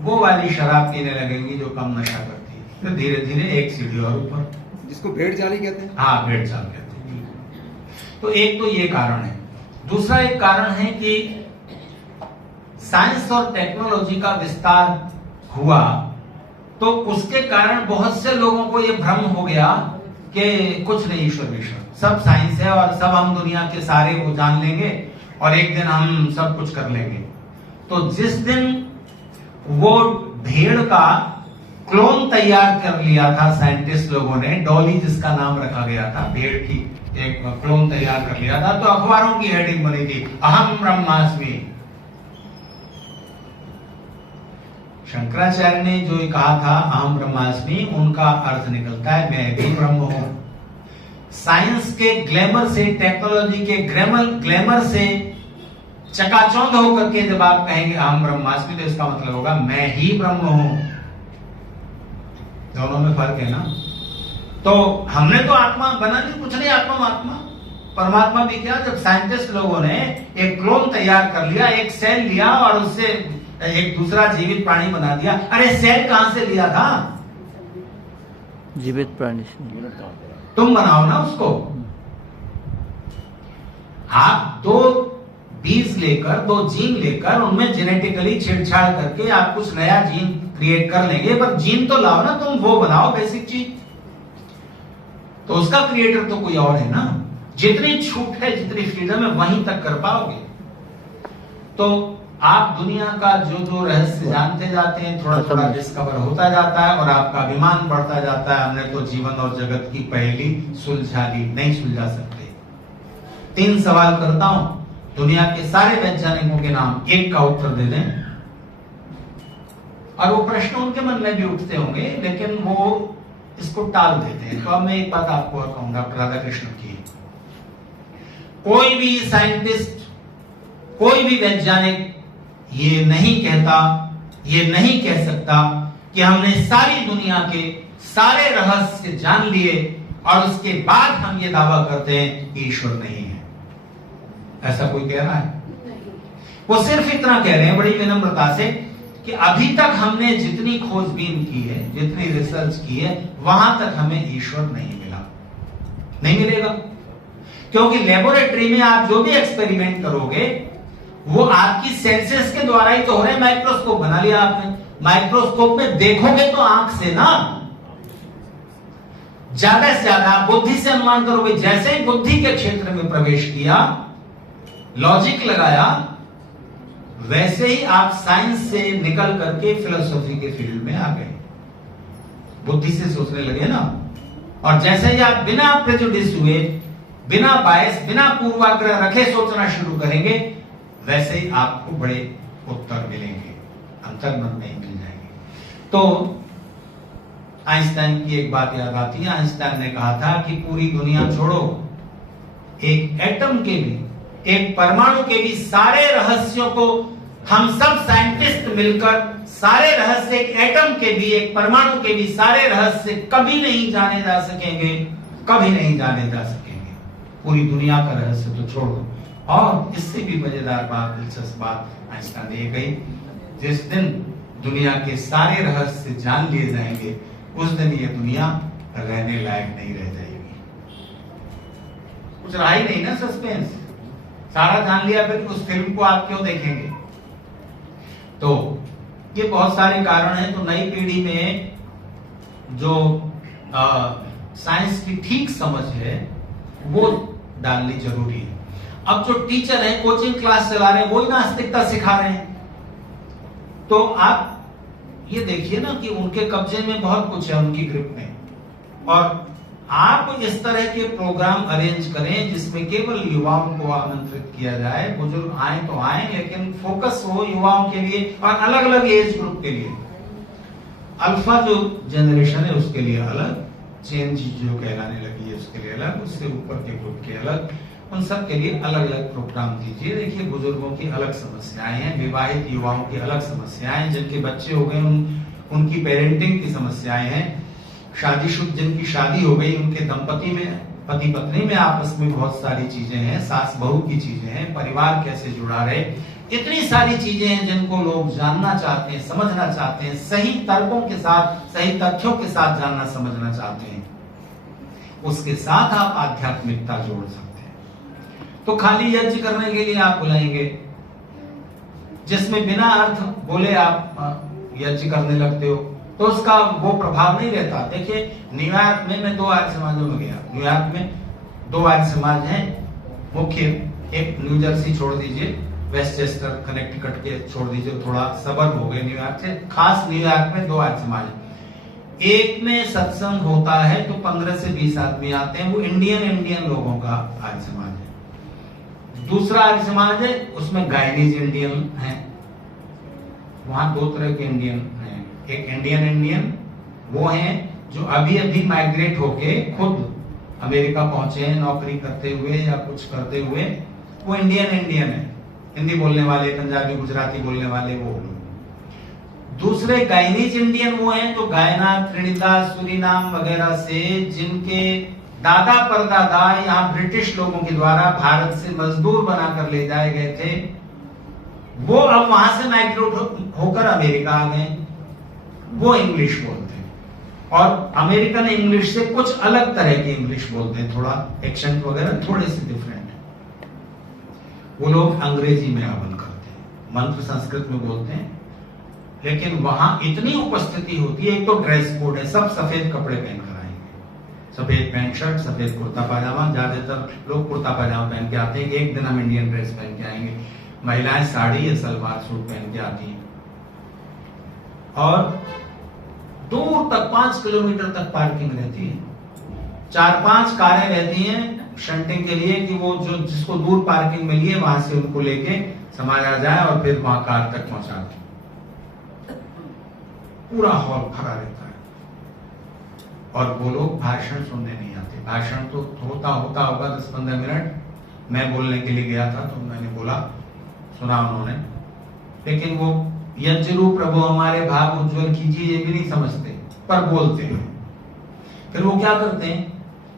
वो वाली शराब पीने लगेंगी जो कम नशा करती है। तो धीरे धीरे एक सीढ़ी और ऊपर, जिसको भेड़ चाली कहते हैं। हाँ भेड़ चाल कहते हैं। तो एक तो ये कारण है। दूसरा एक कारण है कि साइंस और टेक्नोलॉजी का विस्तार हुआ तो उसके कारण बहुत से लोगों को ये भ्रम हो गया कि कुछ नहीं, ईश्वर सब साइंस है और सब हम दुनिया के सारे वो जान लेंगे और एक दिन हम सब कुछ कर लेंगे। तो जिस दिन वो भेड़ का क्लोन तैयार कर लिया था साइंटिस्ट लोगों ने, डॉली जिसका नाम रखा गया था, भेड़ की एक क्लोन तैयार कर लिया था, तो अखबारों की हेडिंग बनी थी अहम ब्रह्मास्मि। शंकराचार्य ने जो कहा था अहम ब्रह्मास्मि, उनका अर्थ निकलता है मैं भी ब्रह्म हूं। साइंस के ग्लैमर से, टेक्नोलॉजी के ग्लैमर से चकाचौंध होकर के जब आप कहेंगे अहम ब्रह्मास्मि, तो इसका मतलब होगा मैं ही ब्रह्म हूं। दोनों में फर्क है ना। तो हमने तो आत्मा बना ली, कुछ नहीं, आत्मा आत्मा परमात्मा भी क्या, जब साइंटिस्ट लोगों ने एक क्लोन तैयार कर लिया, एक सेल लिया और उससे एक दूसरा जीवित प्राणी बना दिया। अरे सेल कहां से लिया था? जीवित प्राणी से। तुम बनाओ ना उसको। आप दो बीज लेकर, दो जीन लेकर, उनमें जेनेटिकली छेड़छाड़ करके आप कुछ नया जीन क्रिएट कर लेंगे, पर जीन तो लाओ ना, तुम वो बनाओ बेसिक चीज। तो उसका क्रिएटर तो कोई और है ना। जितनी छूट है, जितनी फ्रीडम है, वहीं तक कर पाओगे। तो आप दुनिया का जो जो रहस्य जानते जाते हैं, थोड़ा थोड़ा डिस्कवर होता जाता है और आपका अभिमान बढ़ता जाता है। हमने तो जीवन और जगत की पहेली सुलझा ली, नहीं सुलझा सकते। 3 सवाल करता हूं, दुनिया के सारे वैज्ञानिकों के नाम, एक का उत्तर दे दें। और वो प्रश्न उनके मन में भी उठते होंगे, लेकिन वो इसको टाल देते हैं। तो अब मैं एक बात आपको कहूंगा, डॉक्टर राधाकृष्णन की, कोई भी साइंटिस्ट, कोई भी वैज्ञानिक ये नहीं कहता, ये नहीं कह सकता कि हमने सारी दुनिया के सारे रहस्य जान लिए और उसके बाद हम ये दावा करते हैं कि ईश्वर नहीं है। ऐसा कोई कह रहा है? वो सिर्फ इतना कह रहे हैं बड़ी विनम्रता से कि अभी तक हमने जितनी खोजबीन की है, जितनी रिसर्च की है, वहां तक हमें ईश्वर नहीं मिला, नहीं मिलेगा। क्योंकि लेबोरेटरी में आप जो भी एक्सपेरिमेंट करोगे वो आपकी सेंसेस के द्वारा ही तो हो रहे हैं। माइक्रोस्कोप बना लिया आपने, माइक्रोस्कोप में देखोगे तो आंख से ना, ज्यादा से ज्यादा बुद्धि से अनुमान करोगे। जैसे ही बुद्धि के क्षेत्र में प्रवेश किया, लॉजिक लगाया, वैसे ही आप साइंस से निकल करके फिलोसॉफी के फील्ड में आ गए, बुद्धि से सोचने लगे ना। और जैसे ही आप बिना प्रेजुडिस हुए, बिना बायस, बिना पूर्वाग्रह रखे सोचना शुरू करेंगे, वैसे ही आपको बड़े उत्तर मिलेंगे, अंतर्मन में मिल जाएंगे। तो आइंस्टाइन की एक बात याद आती है। आइंस्टाइन ने कहा था कि पूरी दुनिया छोड़ो, एक एटम के भी, एक परमाणु के भी सारे रहस्यों को हम सब साइंटिस्ट मिलकर, सारे रहस्य, एक एटम के भी, एक परमाणु के भी सारे रहस्य कभी नहीं जाने जा सकेंगे, कभी नहीं जाने जा सकेंगे। पूरी दुनिया का रहस्य तो छोड़ो। और इससे भी मजेदार बात, दिलचस्प बात आइंस्टाइन ने कही, जिस दिन दुनिया के सारे रहस्य जान लिए जाएंगे, उस दिन ये दुनिया रहने लायक नहीं रह जाएगी। कुछ रहा ही नहीं ना, सस्पेंस सारा जान लिया, फिर उस फिल्म को आप क्यों देखेंगे? तो ये बहुत सारे कारण हैं। तो नई पीढ़ी में जो साइंस की ठीक समझ है वो डालनी जरूरी है। अब जो टीचर हैं, कोचिंग क्लास चला रहे हैं, वो ही नास्तिकता सिखा रहे हैं। तो आप ये देखिए ना कि उनके कब्जे में बहुत कुछ है, उनकी ग्रिप में, और आप इस तरह के प्रोग्राम अरेंज करें जिसमें केवल युवाओं को आमंत्रित किया जाए। बुजुर्ग आए तो आए, लेकिन फोकस हो युवाओं के लिए और अलग अलग एज ग्रुप के लिए। अल्फा जो जनरेशन है उसके लिए अलग, चेंज जो कहलाने लगी है उसके लिए अलग, उससे ऊपर के ग्रुप के अलग, उन सब के लिए अलग अलग प्रोग्राम दीजिए। देखिए, बुजुर्गों की अलग समस्याएं हैं, विवाहित युवाओं की अलग समस्याएं, जिनके बच्चे हो गए उनकी पेरेंटिंग की समस्याएं हैं, शादीशुदा जिनकी शादी हो गई उनके दंपति में, पति पत्नी में आपस में बहुत सारी चीजें हैं, सास बहू की चीजें हैं, परिवार कैसे जुड़ा रहे, इतनी सारी चीजें हैं जिनको लोग जानना चाहते हैं, समझना चाहते हैं, सही तर्कों के साथ, सही तथ्यों के साथ जानना समझना चाहते हैं। उसके साथ आप आध्यात्मिकता जोड़ सकते हैं। तो खाली यज्ञ करने के लिए आप बुलाएंगे, जिसमें बिना अर्थ बोले आप यज्ञ करने लगते हो, तो उसका वो प्रभाव नहीं रहता। देखिए, न्यूयॉर्क में मैं 2 आर्य समाजों में गया। न्यूयॉर्क में 2 आर्य समाज हैं मुख्य, एक न्यू जर्सी छोड़ दीजिए, वेस्टचेस्टर कनेक्टिकट के छोड़ दीजिए, थोड़ा सबर्ब हो गए न्यूयॉर्क से, खास न्यूयॉर्क में 2 आर्य समाज है। एक में सत्संग होता है तो 15 से 20 आदमी आते हैं, वो इंडियन लोगों का आर्य समाज है। दूसरा आर्य समाज है, उसमें गायनीज इंडियन है। वहां 2 तरह के इंडियन हैं। एक इंडियन वो हैं जो अभी अभी माइग्रेट होके खुद अमेरिका पहुंचे हैं नौकरी करते हुए या कुछ करते हुए, वो इंडियन है, हिंदी बोलने वाले, पंजाबी गुजराती बोलने वाले वो लोग। दूसरे गायनीज इंडियन वो हैं जो गायना, त्रिनिदाद, सूरीनाम वगैरह से, जिनके दादा परदादा यहाँ ब्रिटिश लोगों के द्वारा भारत से मजदूर बनाकर ले जाए गए थे, वो अब वहां से माइग्रेट होकर अमेरिका आ गए। वो इंग्लिश बोलते हैं और अमेरिकन इंग्लिश से कुछ अलग तरह की इंग्लिश बोलते हैं, थोड़ा एक्सेंट वगैरह थोड़े से डिफरेंट है। वो लोग अंग्रेजी में हवन करते हैं, मंत्र संस्कृत में बोलते हैं, लेकिन वहां इतनी उपस्थिति होती है। एक तो ड्रेस कोड है, सब सफेद कपड़े पहनकर आएंगे, सफेद पैंट शर्ट, सफेद कुर्ता पाजामा। ज्यादातर लोग कुर्ता पाजामा पहन के आते हैं, एक दिन हम इंडियन ड्रेस पहन के आएंगे। महिलाएं साड़ी या सलवार सूट पहन के आती हैं और दूर तक 5 किलोमीटर तक पार्किंग रहती है। 4-5 कारें रहती हैं शंटिंग के लिए कि वो जो जिसको दूर पार्किंग मिली है वहां से उनको लेके समाया जाए और फिर वहां कार तक पहुंचा दें। पूरा हॉल भरा रहता है और वो लोग भाषण सुनने नहीं आते। भाषण तो होता होगा 10-15 मिनट। मैं बोलने के लिए गया था तो मैंने बोला, सुना उन्होंने, लेकिन वो यज्ञ रूप प्रभु हमारे भाग उज्जवल कीजिए ये भी नहीं समझते, पर बोलते हैं। फिर वो क्या करते हैं,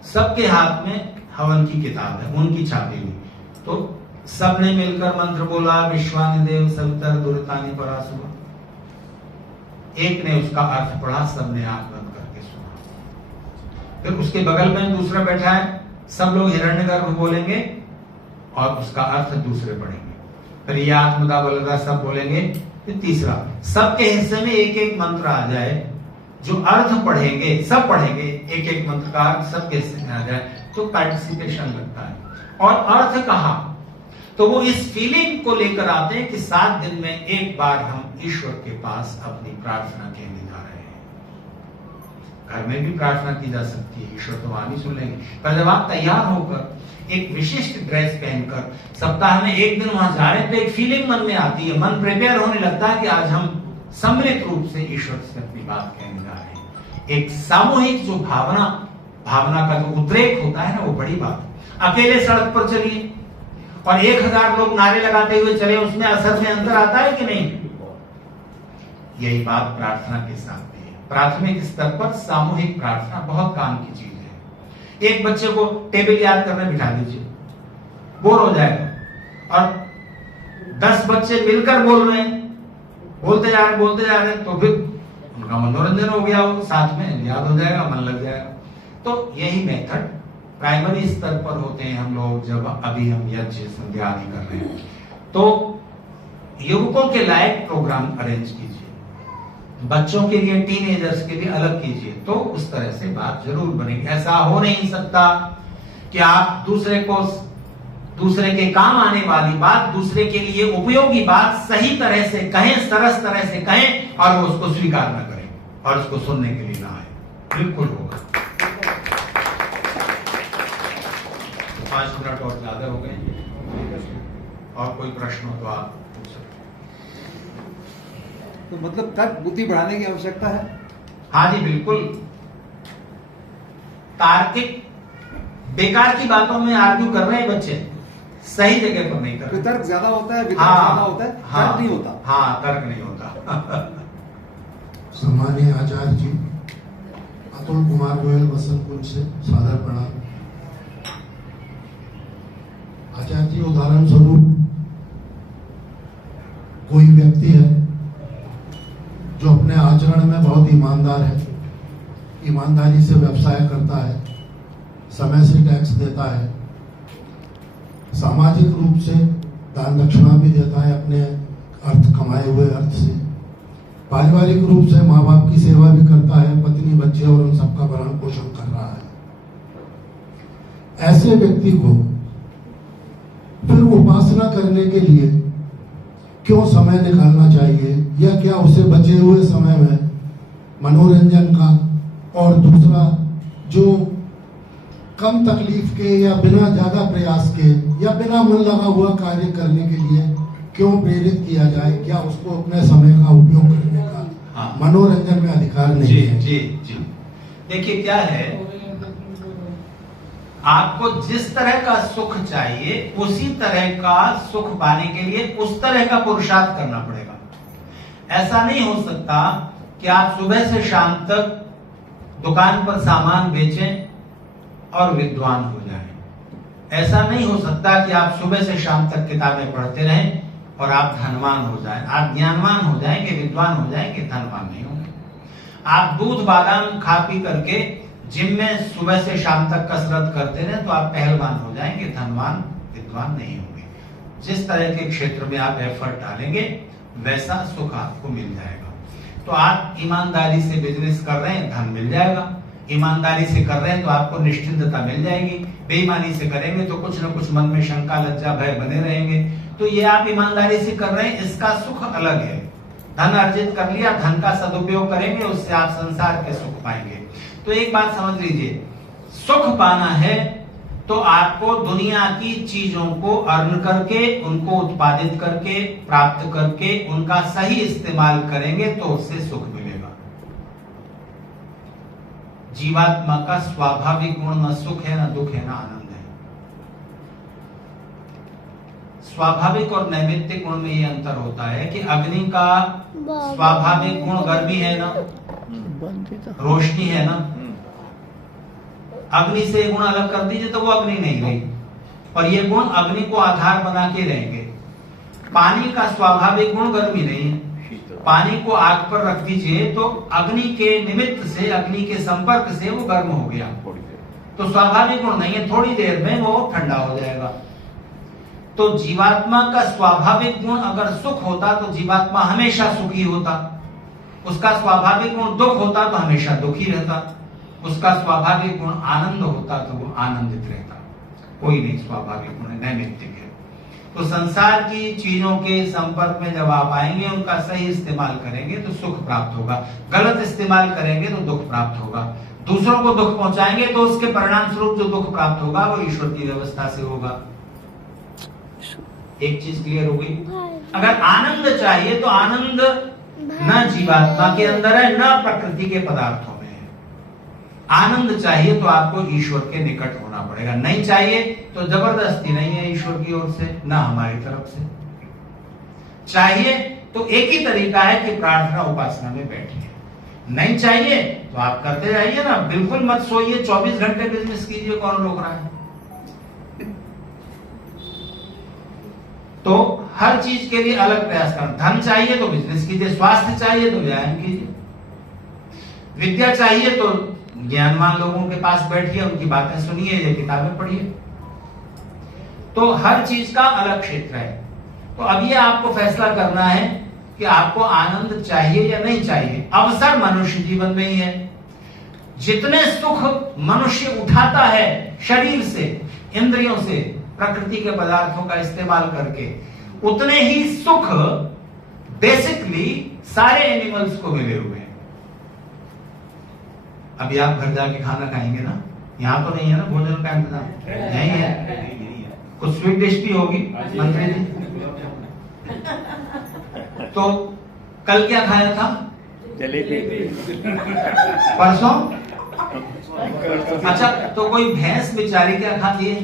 सबके हाथ में हवन की किताब है, उनकी छापी हुई, तो सबने मिलकर मंत्र बोला, विश्वानिदेव सवितर दुर्तानि परासुरा। एक ने उसका अर्थ पढ़ा, सबने आंख बंद करके सुना। फिर उसके बगल में दूसरा बैठा है, सब लोग हिरण्यगर्भ बोलेंगे और उसका अर्थ दूसरे पढ़ेंगे। फिर ये आत्मदा बलदा सब बोलेंगे। फिर तीसरा, सबके हिस्से में एक एक मंत्र आ जाए, जो अर्थ पढ़ेंगे, सब पढ़ेंगे, एक एक मंत्र का अर्थ सबके हिस्से में आ जाए, तो पार्टिसिपेशन लगता है। और अर्थ कहा तो वो इस फीलिंग को लेकर आते हैं कि 7 दिन में एक बार हम ईश्वर के पास अपनी प्रार्थना कहने जा रहे हैं। घर में भी प्रार्थना की जा सकती है, ईश्वर तो वहां भी सुन लेंगे, पर जब आप तैयार होकर एक विशिष्ट ड्रेस पहनकर सप्ताह में एक दिन वहां जा रहे हैं तो एक फीलिंग मन में आती है, मन प्रिपेयर होने लगता है कि आज हम सम्मिलित रूप से ईश्वर से अपनी बात कहने जा रहे हैं। एक सामूहिक जो भावना का जो उद्रेक होता है ना, वो बड़ी बात है। अकेले सड़क पर चलिए और 1000 लोग नारे लगाते हुए चले, उसमें असर में अंतर आता है कि नहीं? यही बात प्रार्थना के साथ भी है। प्राथमिक स्तर पर सामूहिक प्रार्थना बहुत काम की चीज है। एक बच्चे को टेबल याद करने बिठा दीजिए, बोर हो जाएगा, और 10 बच्चे मिलकर बोल रहे हैं, बोलते जा रहे हैं, तो फिर उनका मनोरंजन हो गया, वो साथ में याद हो जाएगा, मन लग जाएगा। तो यही मेथड प्राइमरी स्तर पर होते हैं हम लोग, जब अभी हम यज्ञ संध्या आदि कर रहे हैं। तो युवकों के लायक प्रोग्राम अरेंज कीजिए, बच्चों के लिए, टीनेजर्स के लिए अलग कीजिए, तो उस तरह से बात जरूर बनेगी। ऐसा हो नहीं सकता कि आप दूसरे के काम आने वाली बात, दूसरे के लिए उपयोगी बात सही तरह से कहें, सरस तरह से कहें और वो उसको स्वीकार न करें और उसको सुनने के लिए ना आए। बिल्कुल होगा। 5 मिनट और ज्यादा हो गए। और कोई प्रश्न हो तो आप पूछ सकते तो मतलब तर्क बुद्धि बढ़ाने की आवश्यकता है। हाँ जी बिल्कुल। तार्किक बेकार की बातों में आर्ग्यू कर रहे हैं बच्चे, सही जगह पर नहीं कर रहे। वितर्क ज्यादा होता है, वितर्क हाँ, ज्यादा होता है, तर्क नहीं होता। हाँ, तर्क नहीं होता। सम्मानीय आचार्य जी, अतुल कुमार गोयल बसंतकुंज से सादर प्रणाम। आचार्य जी, उदाहरण स्वरूप कोई व्यक्ति है जो अपने आचरण में बहुत ईमानदार है, ईमानदारी से व्यवसाय करता है, समय से टैक्स देता है, सामाजिक रूप से दान दक्षिणा भी देता है अपने अर्थ कमाए हुए अर्थ से, पारिवारिक रूप से माँ बाप की सेवा भी करता है, पत्नी बच्चे और उन सबका भरण पोषण कर रहा है। ऐसे व्यक्ति को फिर उपासना करने के लिए क्यों समय निकालना चाहिए, या क्या उसे बचे हुए समय में मनोरंजन का और दूसरा जो कम तकलीफ के या बिना ज्यादा प्रयास के या बिना मन लगा हुआ कार्य करने के लिए क्यों प्रेरित किया जाए? क्या उसको अपने समय का उपयोग करने का मनोरंजन में अधिकार नहीं जी, है? जी जी। देखिए क्या है, आपको जिस तरह का सुख चाहिए उसी तरह का सुख पाने के लिए उस तरह का पुरुषार्थ करना पड़ेगा। ऐसा नहीं हो सकता कि आप सुबह से शाम तक दुकान पर सामान बेचें और विद्वान हो जाएं। ऐसा नहीं हो सकता कि आप सुबह से शाम तक किताबें पढ़ते रहें और आप धनवान हो जाएं। आप ज्ञानवान हो जाएंगे, विद्वान हो जाएंगे, धनवान नहीं होंगे। आप दूध बादाम खा पी करके जिम में सुबह से शाम तक कसरत करते रहे तो आप पहलवान हो जाएंगे, धनवान विद्वान नहीं होंगे। जिस तरह के क्षेत्र में आप एफर्ट डालेंगे वैसा सुख आपको मिल जाएगा। तो आप ईमानदारी से बिजनेस कर रहे हैं, धन मिल जाएगा। ईमानदारी से कर रहे हैं तो आपको निश्चिंतता मिल जाएगी। बेईमानी से करेंगे तो कुछ न कुछ मन में शंका लज्जा भय बने रहेंगे। तो ये आप ईमानदारी से कर रहे हैं, इसका सुख अलग है। धन अर्जित कर लिया, धन का सदुपयोग करेंगे, उससे आप संसार के सुख पाएंगे। तो एक बात समझ लीजिए, सुख पाना है तो आपको दुनिया की चीजों को अर्न करके, उनको उत्पादित करके, प्राप्त करके, उनका सही इस्तेमाल करेंगे तो उससे सुख मिलेगा। जीवात्मा का स्वाभाविक गुण न सुख है, न दुख है, न आनंद है। स्वाभाविक और नैमित्तिक गुण में ये अंतर होता है कि अग्नि का स्वाभाविक गुण गर्मी है ना, रोशनी है ना। अग्नि से गुण अलग कर दीजिए तो वो अग्नि नहीं रही, और ये गुण अग्नि को आधार बना के रहेंगे। पानी का स्वाभाविक गुण गर्मी नहीं है। पानी को आग पर रख दीजिए तो अग्नि के निमित्त से, अग्नि के संपर्क से वो गर्म हो गया, तो स्वाभाविक गुण नहीं है, थोड़ी देर में वो ठंडा हो जाएगा। तो जीवात्मा का स्वाभाविक गुण अगर सुख होता तो जीवात्मा हमेशा सुखी होता। उसका स्वाभाविक गुण दुख होता तो हमेशा दुखी रहता। उसका स्वाभाविक गुण आनंद होता तो वो आनंदित रहता। कोई नहीं स्वाभाविक गुण, नैमित्तिक है। तो संसार की चीजों के संपर्क में जब आप आएंगे, उनका सही इस्तेमाल करेंगे तो सुख प्राप्त होगा, गलत इस्तेमाल करेंगे तो दुख प्राप्त होगा। दूसरों को दुख पहुंचाएंगे तो उसके परिणाम स्वरूप जो दुख प्राप्त होगा वो ईश्वर की व्यवस्था से होगा। एक चीज क्लियर हो गई। अगर आनंद चाहिए तो आनंद न जीवात्मा के अंदर है, न प्रकृति के पदार्थों में है। आनंद चाहिए तो आपको ईश्वर के निकट होना पड़ेगा। नहीं चाहिए तो जबरदस्ती नहीं है ईश्वर की ओर से, न हमारी तरफ से। चाहिए तो एक ही तरीका है कि प्रार्थना उपासना में बैठिए। नहीं चाहिए तो आप करते जाइए ना, बिल्कुल मत सोइए, 24 घंटे बिजनेस कीजिए, कौन रोक रहा है। तो हर चीज के लिए अलग प्रयास करना। धन चाहिए तो बिजनेस कीजिए, स्वास्थ्य चाहिए तो व्यायाम कीजिए, विद्या चाहिए तो ज्ञानवान लोगों के पास बैठिए, उनकी बातें सुनिए या किताबें पढ़िए। तो हर चीज का अलग क्षेत्र है। तो अब ये आपको फैसला करना है कि आपको आनंद चाहिए या नहीं चाहिए। अवसर मनुष्य जीवन में ही है। जितने सुख मनुष्य उठाता है शरीर से, इंद्रियों से, प्रकृति के पदार्थों का इस्तेमाल करके, उतने ही सुख बेसिकली सारे एनिमल्स को मिले हुए हैं। अभी आप घर जाके खाना खाएंगे ना, यहाँ तो नहीं है ना भोजन का इंतजाम? नहीं है। कुछ स्वीट डिश भी होगी मंत्री जी। तो कल क्या खाया था? जलेबी। परसों? अच्छा, तो कोई भैंस बेचारी क्या खाती है?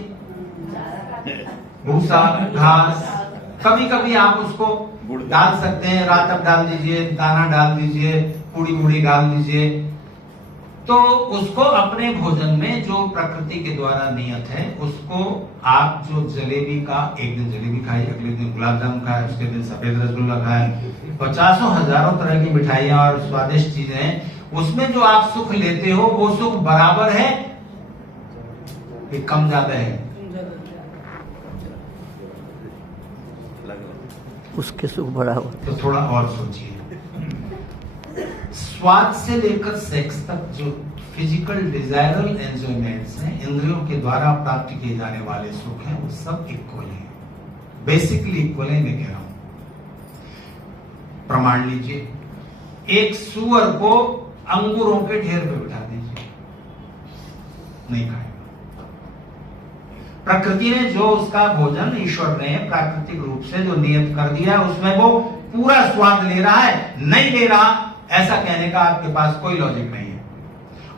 भूसा, घास। कभी कभी आप उसको डाल सकते हैं, रातक डाल दीजिए, दाना डाल दीजिए, पूड़ी बूड़ी डाल दीजिए। तो उसको अपने भोजन में जो प्रकृति के द्वारा नियत है, उसको आप जो जलेबी का, एक दिन जलेबी खाई, अगले दिन गुलाब जामुन खाए, उसके दिन सफेद रसगुल्ला खाए, 50 हजारों तरह की मिठाइयां और स्वादिष्ट चीजें हैं, उसमें जो आप सुख लेते हो वो सुख बराबर है कि कम ज्यादा है? उसके सुख बड़ा होता। तो थोड़ा और सोचिए। स्वाद से लेकर सेक्स तक जो फिजिकल डिजायरल एंजॉयमेंट्स हैं, इंद्रियों के द्वारा प्राप्त किए जाने वाले सुख हैं, वो सब इक्वल हैं, बेसिकली इक्वल है। मैं कह रहा हूं, प्रमाण लीजिए, एक सुअर को अंगूरों के ढेर पे बिठा दीजिए, नहीं खाएगा। प्रकृति ने जो उसका भोजन, ईश्वर ने प्राकृतिक रूप से जो नियत कर दिया, उसमें वो पूरा स्वाद ले रहा है, नहीं ले रहा, ऐसा कहने का आपके पास कोई लॉजिक नहीं है।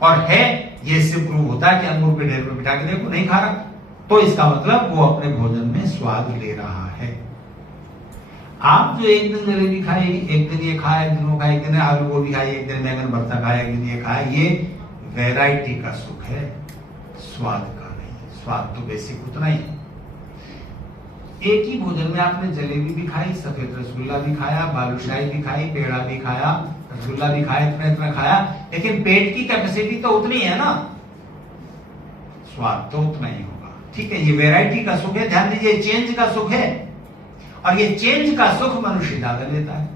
और है, ये इससे प्रूव होता है कि अंगूर के ढेर पे बिठा के देखो, नहीं खा रहा, तो इसका मतलब वो अपने भोजन में स्वाद ले रहा है। आप जो एक दिन जलेबी खाई, एक दिन ये खाया, एक दिन वो खाया, एक दिन आलू गोभी खाई, एक दिन बैंगन भरता खाया, एक दिन ये खाया, ये वैरायटी का सुख है, स्वाद का नहीं। स्वाद तो बेसिक उतना ही है। एक ही भोजन में आपने जलेबी भी खाई, सफेद रसगुल्ला भी खाया, बालूशाही भी खाई, पेड़ा भी खाया, रसगुल्ला भी खाया, इतना इतना खाया, लेकिन पेट की कैपेसिटी तो उतनी है ना, स्वाद तो उतना ही होगा। ठीक है, ये वैरायटी का सुख है। ध्यान दीजिए, चेंज का सुख है, और ये चेंज का सुख मनुष्य ज्यादा लेता है।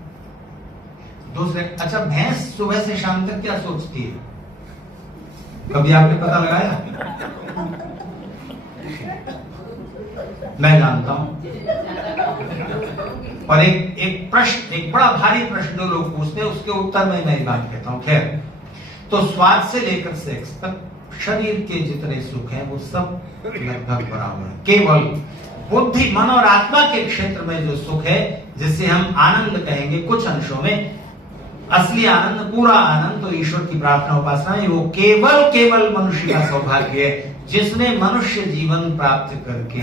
दूसरे, अच्छा, भैंस सुबह से शाम तक क्या सोचती है? कभी आपने पता लगाया? मैं जानता हूं। और एक प्रश्न, एक बड़ा भारी प्रश्न जो लोग पूछते हैं, उसके उत्तर में मैं बात कहता हूं। खैर, तो स्वाद से लेकर सेक्स तक शरीर के जितने सुख हैं वो सब लगभग बराबर है। केवल बुद्धि, मन और आत्मा के क्षेत्र में जो सुख है, जिसे हम आनंद कहेंगे कुछ अंशों में, असली आनंद, पूरा आनंद तो ईश्वर की प्रार्थना उपासना है। वो केवल मनुष्य का सौभाग्य है जिसने मनुष्य जीवन प्राप्त करके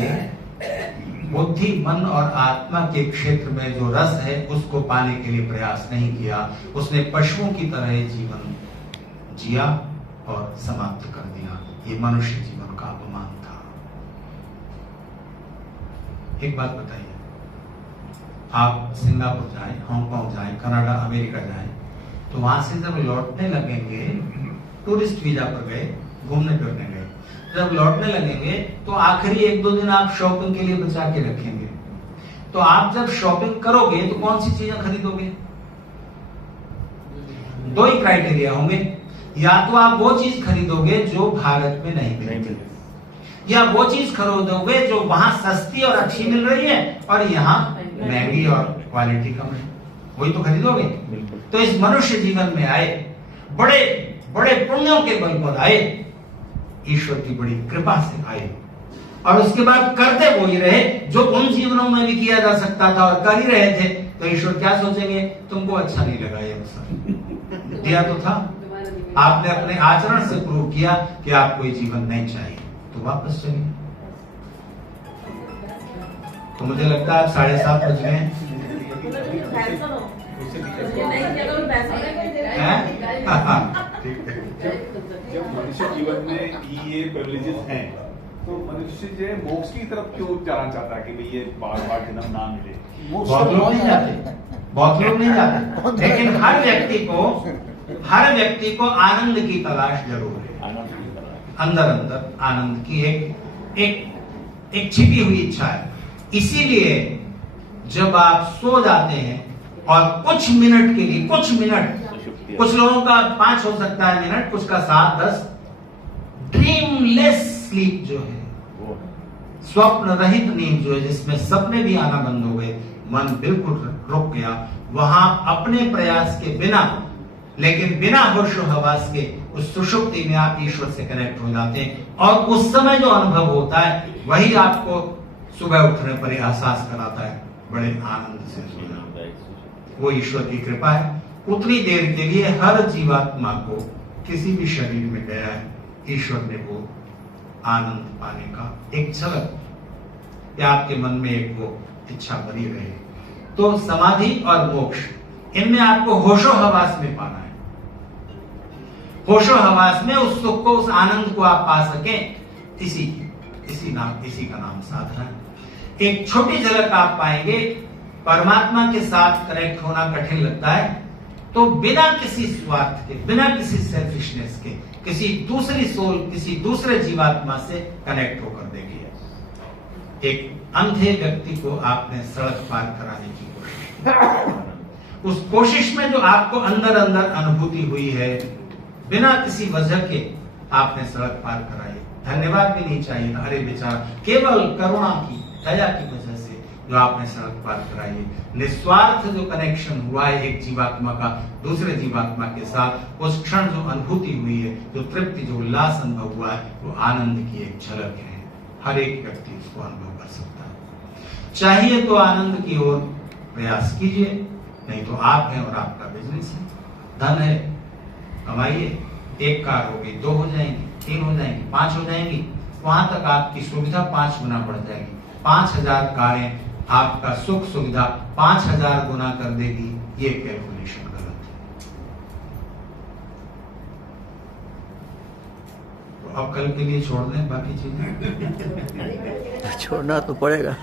बुद्धि, मन और आत्मा के क्षेत्र में जो रस है उसको पाने के लिए प्रयास नहीं किया। उसने पशुओं की तरह जीवन जिया और समाप्त कर दिया। ये मनुष्य जीवन का अपमान था। एक बात बताइए, आप सिंगापुर जाएं, हांगकांग जाएं, कनाडा, अमेरिका जाएं, तो वहां से जब लौटने लगेंगे, टूरिस्ट वीजा पर गए, घूमने फिरने गए, जब लौटने लगेंगे तो आखिरी 1-2 दिन आप शॉपिंग के लिए बचा के रखेंगे। तो आप जब शॉपिंग करोगे तो कौन सी चीजें खरीदोगे? 2 ही क्राइटेरिया होंगे, या तो आप वो चीज खरीदोगे जो भारत में नहीं मिलती, या वो चीज खरीदोगे जो वहां सस्ती और अच्छी मिल रही है और यहाँ महंगी और क्वालिटी कम है, वही तो खरीदोगे। तो इस मनुष्य जीवन में आए, बड़े बड़े पुण्यों के बल पर आए, ईश्वर की बड़ी कृपा से आए, और उसके बाद करते वो ही रहे जो उन जीवनों में भी किया जा सकता था और कर ही रहे थे। तो ईश्वर क्या सोचेंगे? तुमको अच्छा नहीं लगा ये अवसर, दिया तो था, आपने अपने आचरण से प्रूव किया कि आपको ये जीवन नहीं चाहिए, तो वापस चलिए। तो मुझे लगता है 7:30 बज गए हैं। जब मनुष्य जीवन में ये प्रिविलेजेस हैं, तो मनुष्य जो मोक्ष की तरफ क्यों जाना चाहता है कि भाई ये बार-बार जन्म ना मिले? बहुत लोग नहीं जाते, बहुत लोग नहीं जाते, लेकिन हर व्यक्ति को आनंद की तलाश जरूर है। अंदर अंदर आनंद की एक छिपी हुई इच्छा है। इसीलिए जब आप सो जाते हैं और कुछ मिनट के लिए, कुछ लोगों का 5 हो सकता है मिनट, कुछ का 7-10, ड्रीमलेस स्लीप जो है, स्वप्न रहित नींद जो है, जिसमें सपने भी आना बंद हो गए, मन बिल्कुल रुक गया, वहां अपने प्रयास के बिना, लेकिन बिना होशो हवास के उस सुषुप्ति में आप ईश्वर से कनेक्ट हो जाते हैं और उस समय जो अनुभव होता है वही आपको सुबह उठने पर एहसास कराता है बड़े आनंद से सोना। वो ईश्वर की कृपा है। उतनी देर के लिए हर जीवात्मा को किसी भी शरीर में गया है, ईश्वर ने वो आनंद पाने का एक झलक या आपके मन में एक वो इच्छा बनी रहे। तो समाधि और मोक्ष, इनमें आपको होशो हवास में पाना है। होशो हवास में उस सुख को, उस आनंद को आप पा सकें, इसी का नाम साधना है। एक छोटी झलक आप पाएंगे। परमात्मा के साथ कनेक्ट होना कठिन लगता है, तो बिना किसी स्वार्थ के, बिना किसी सेल्फिशनेस के, किसी दूसरी सोल, किसी दूसरे जीवात्मा से कनेक्ट होकर देखिए। एक अंधे व्यक्ति को आपने सड़क पार कराने की कोशिश, उस कोशिश में जो आपको अंदर अंदर अनुभूति हुई है, बिना किसी वजह के आपने सड़क पार कराई, धन्यवाद भी नहीं चाहिए था। अरे बेचारा, केवल करुणा की, दया की वजह से जो आपने सड़क पार कराई है। निस्वार्थ जो कनेक्शन हुआ है एक जीवात्मा का दूसरे जीवात्मा के साथ, उस क्षण जो अनुभूति हुई है, जो तृप्ति, जो उल्लास अनुभव हुआ है, वो आनंद की एक झलक है। हर एक व्यक्ति उसको अनुभव कर सकता है। चाहिए तो आनंद की ओर प्रयास कीजिए, नहीं तो आप हैं और आपका बिजनेस है, धन है, कमाइए। एक कार होगी, 2 हो जाएंगी, 3 हो जाएंगी, 5 हो जाएंगी, वहां तक आपकी सुविधा 5 गुना बढ़ जाएगी। 5000 कारें आपका सुख सुविधा 5000 गुना कर देगी, ये कैलकुलेशन गलत है। तो अब कल के लिए छोड़ दें बाकी चीजें। छोड़ना तो पड़ेगा।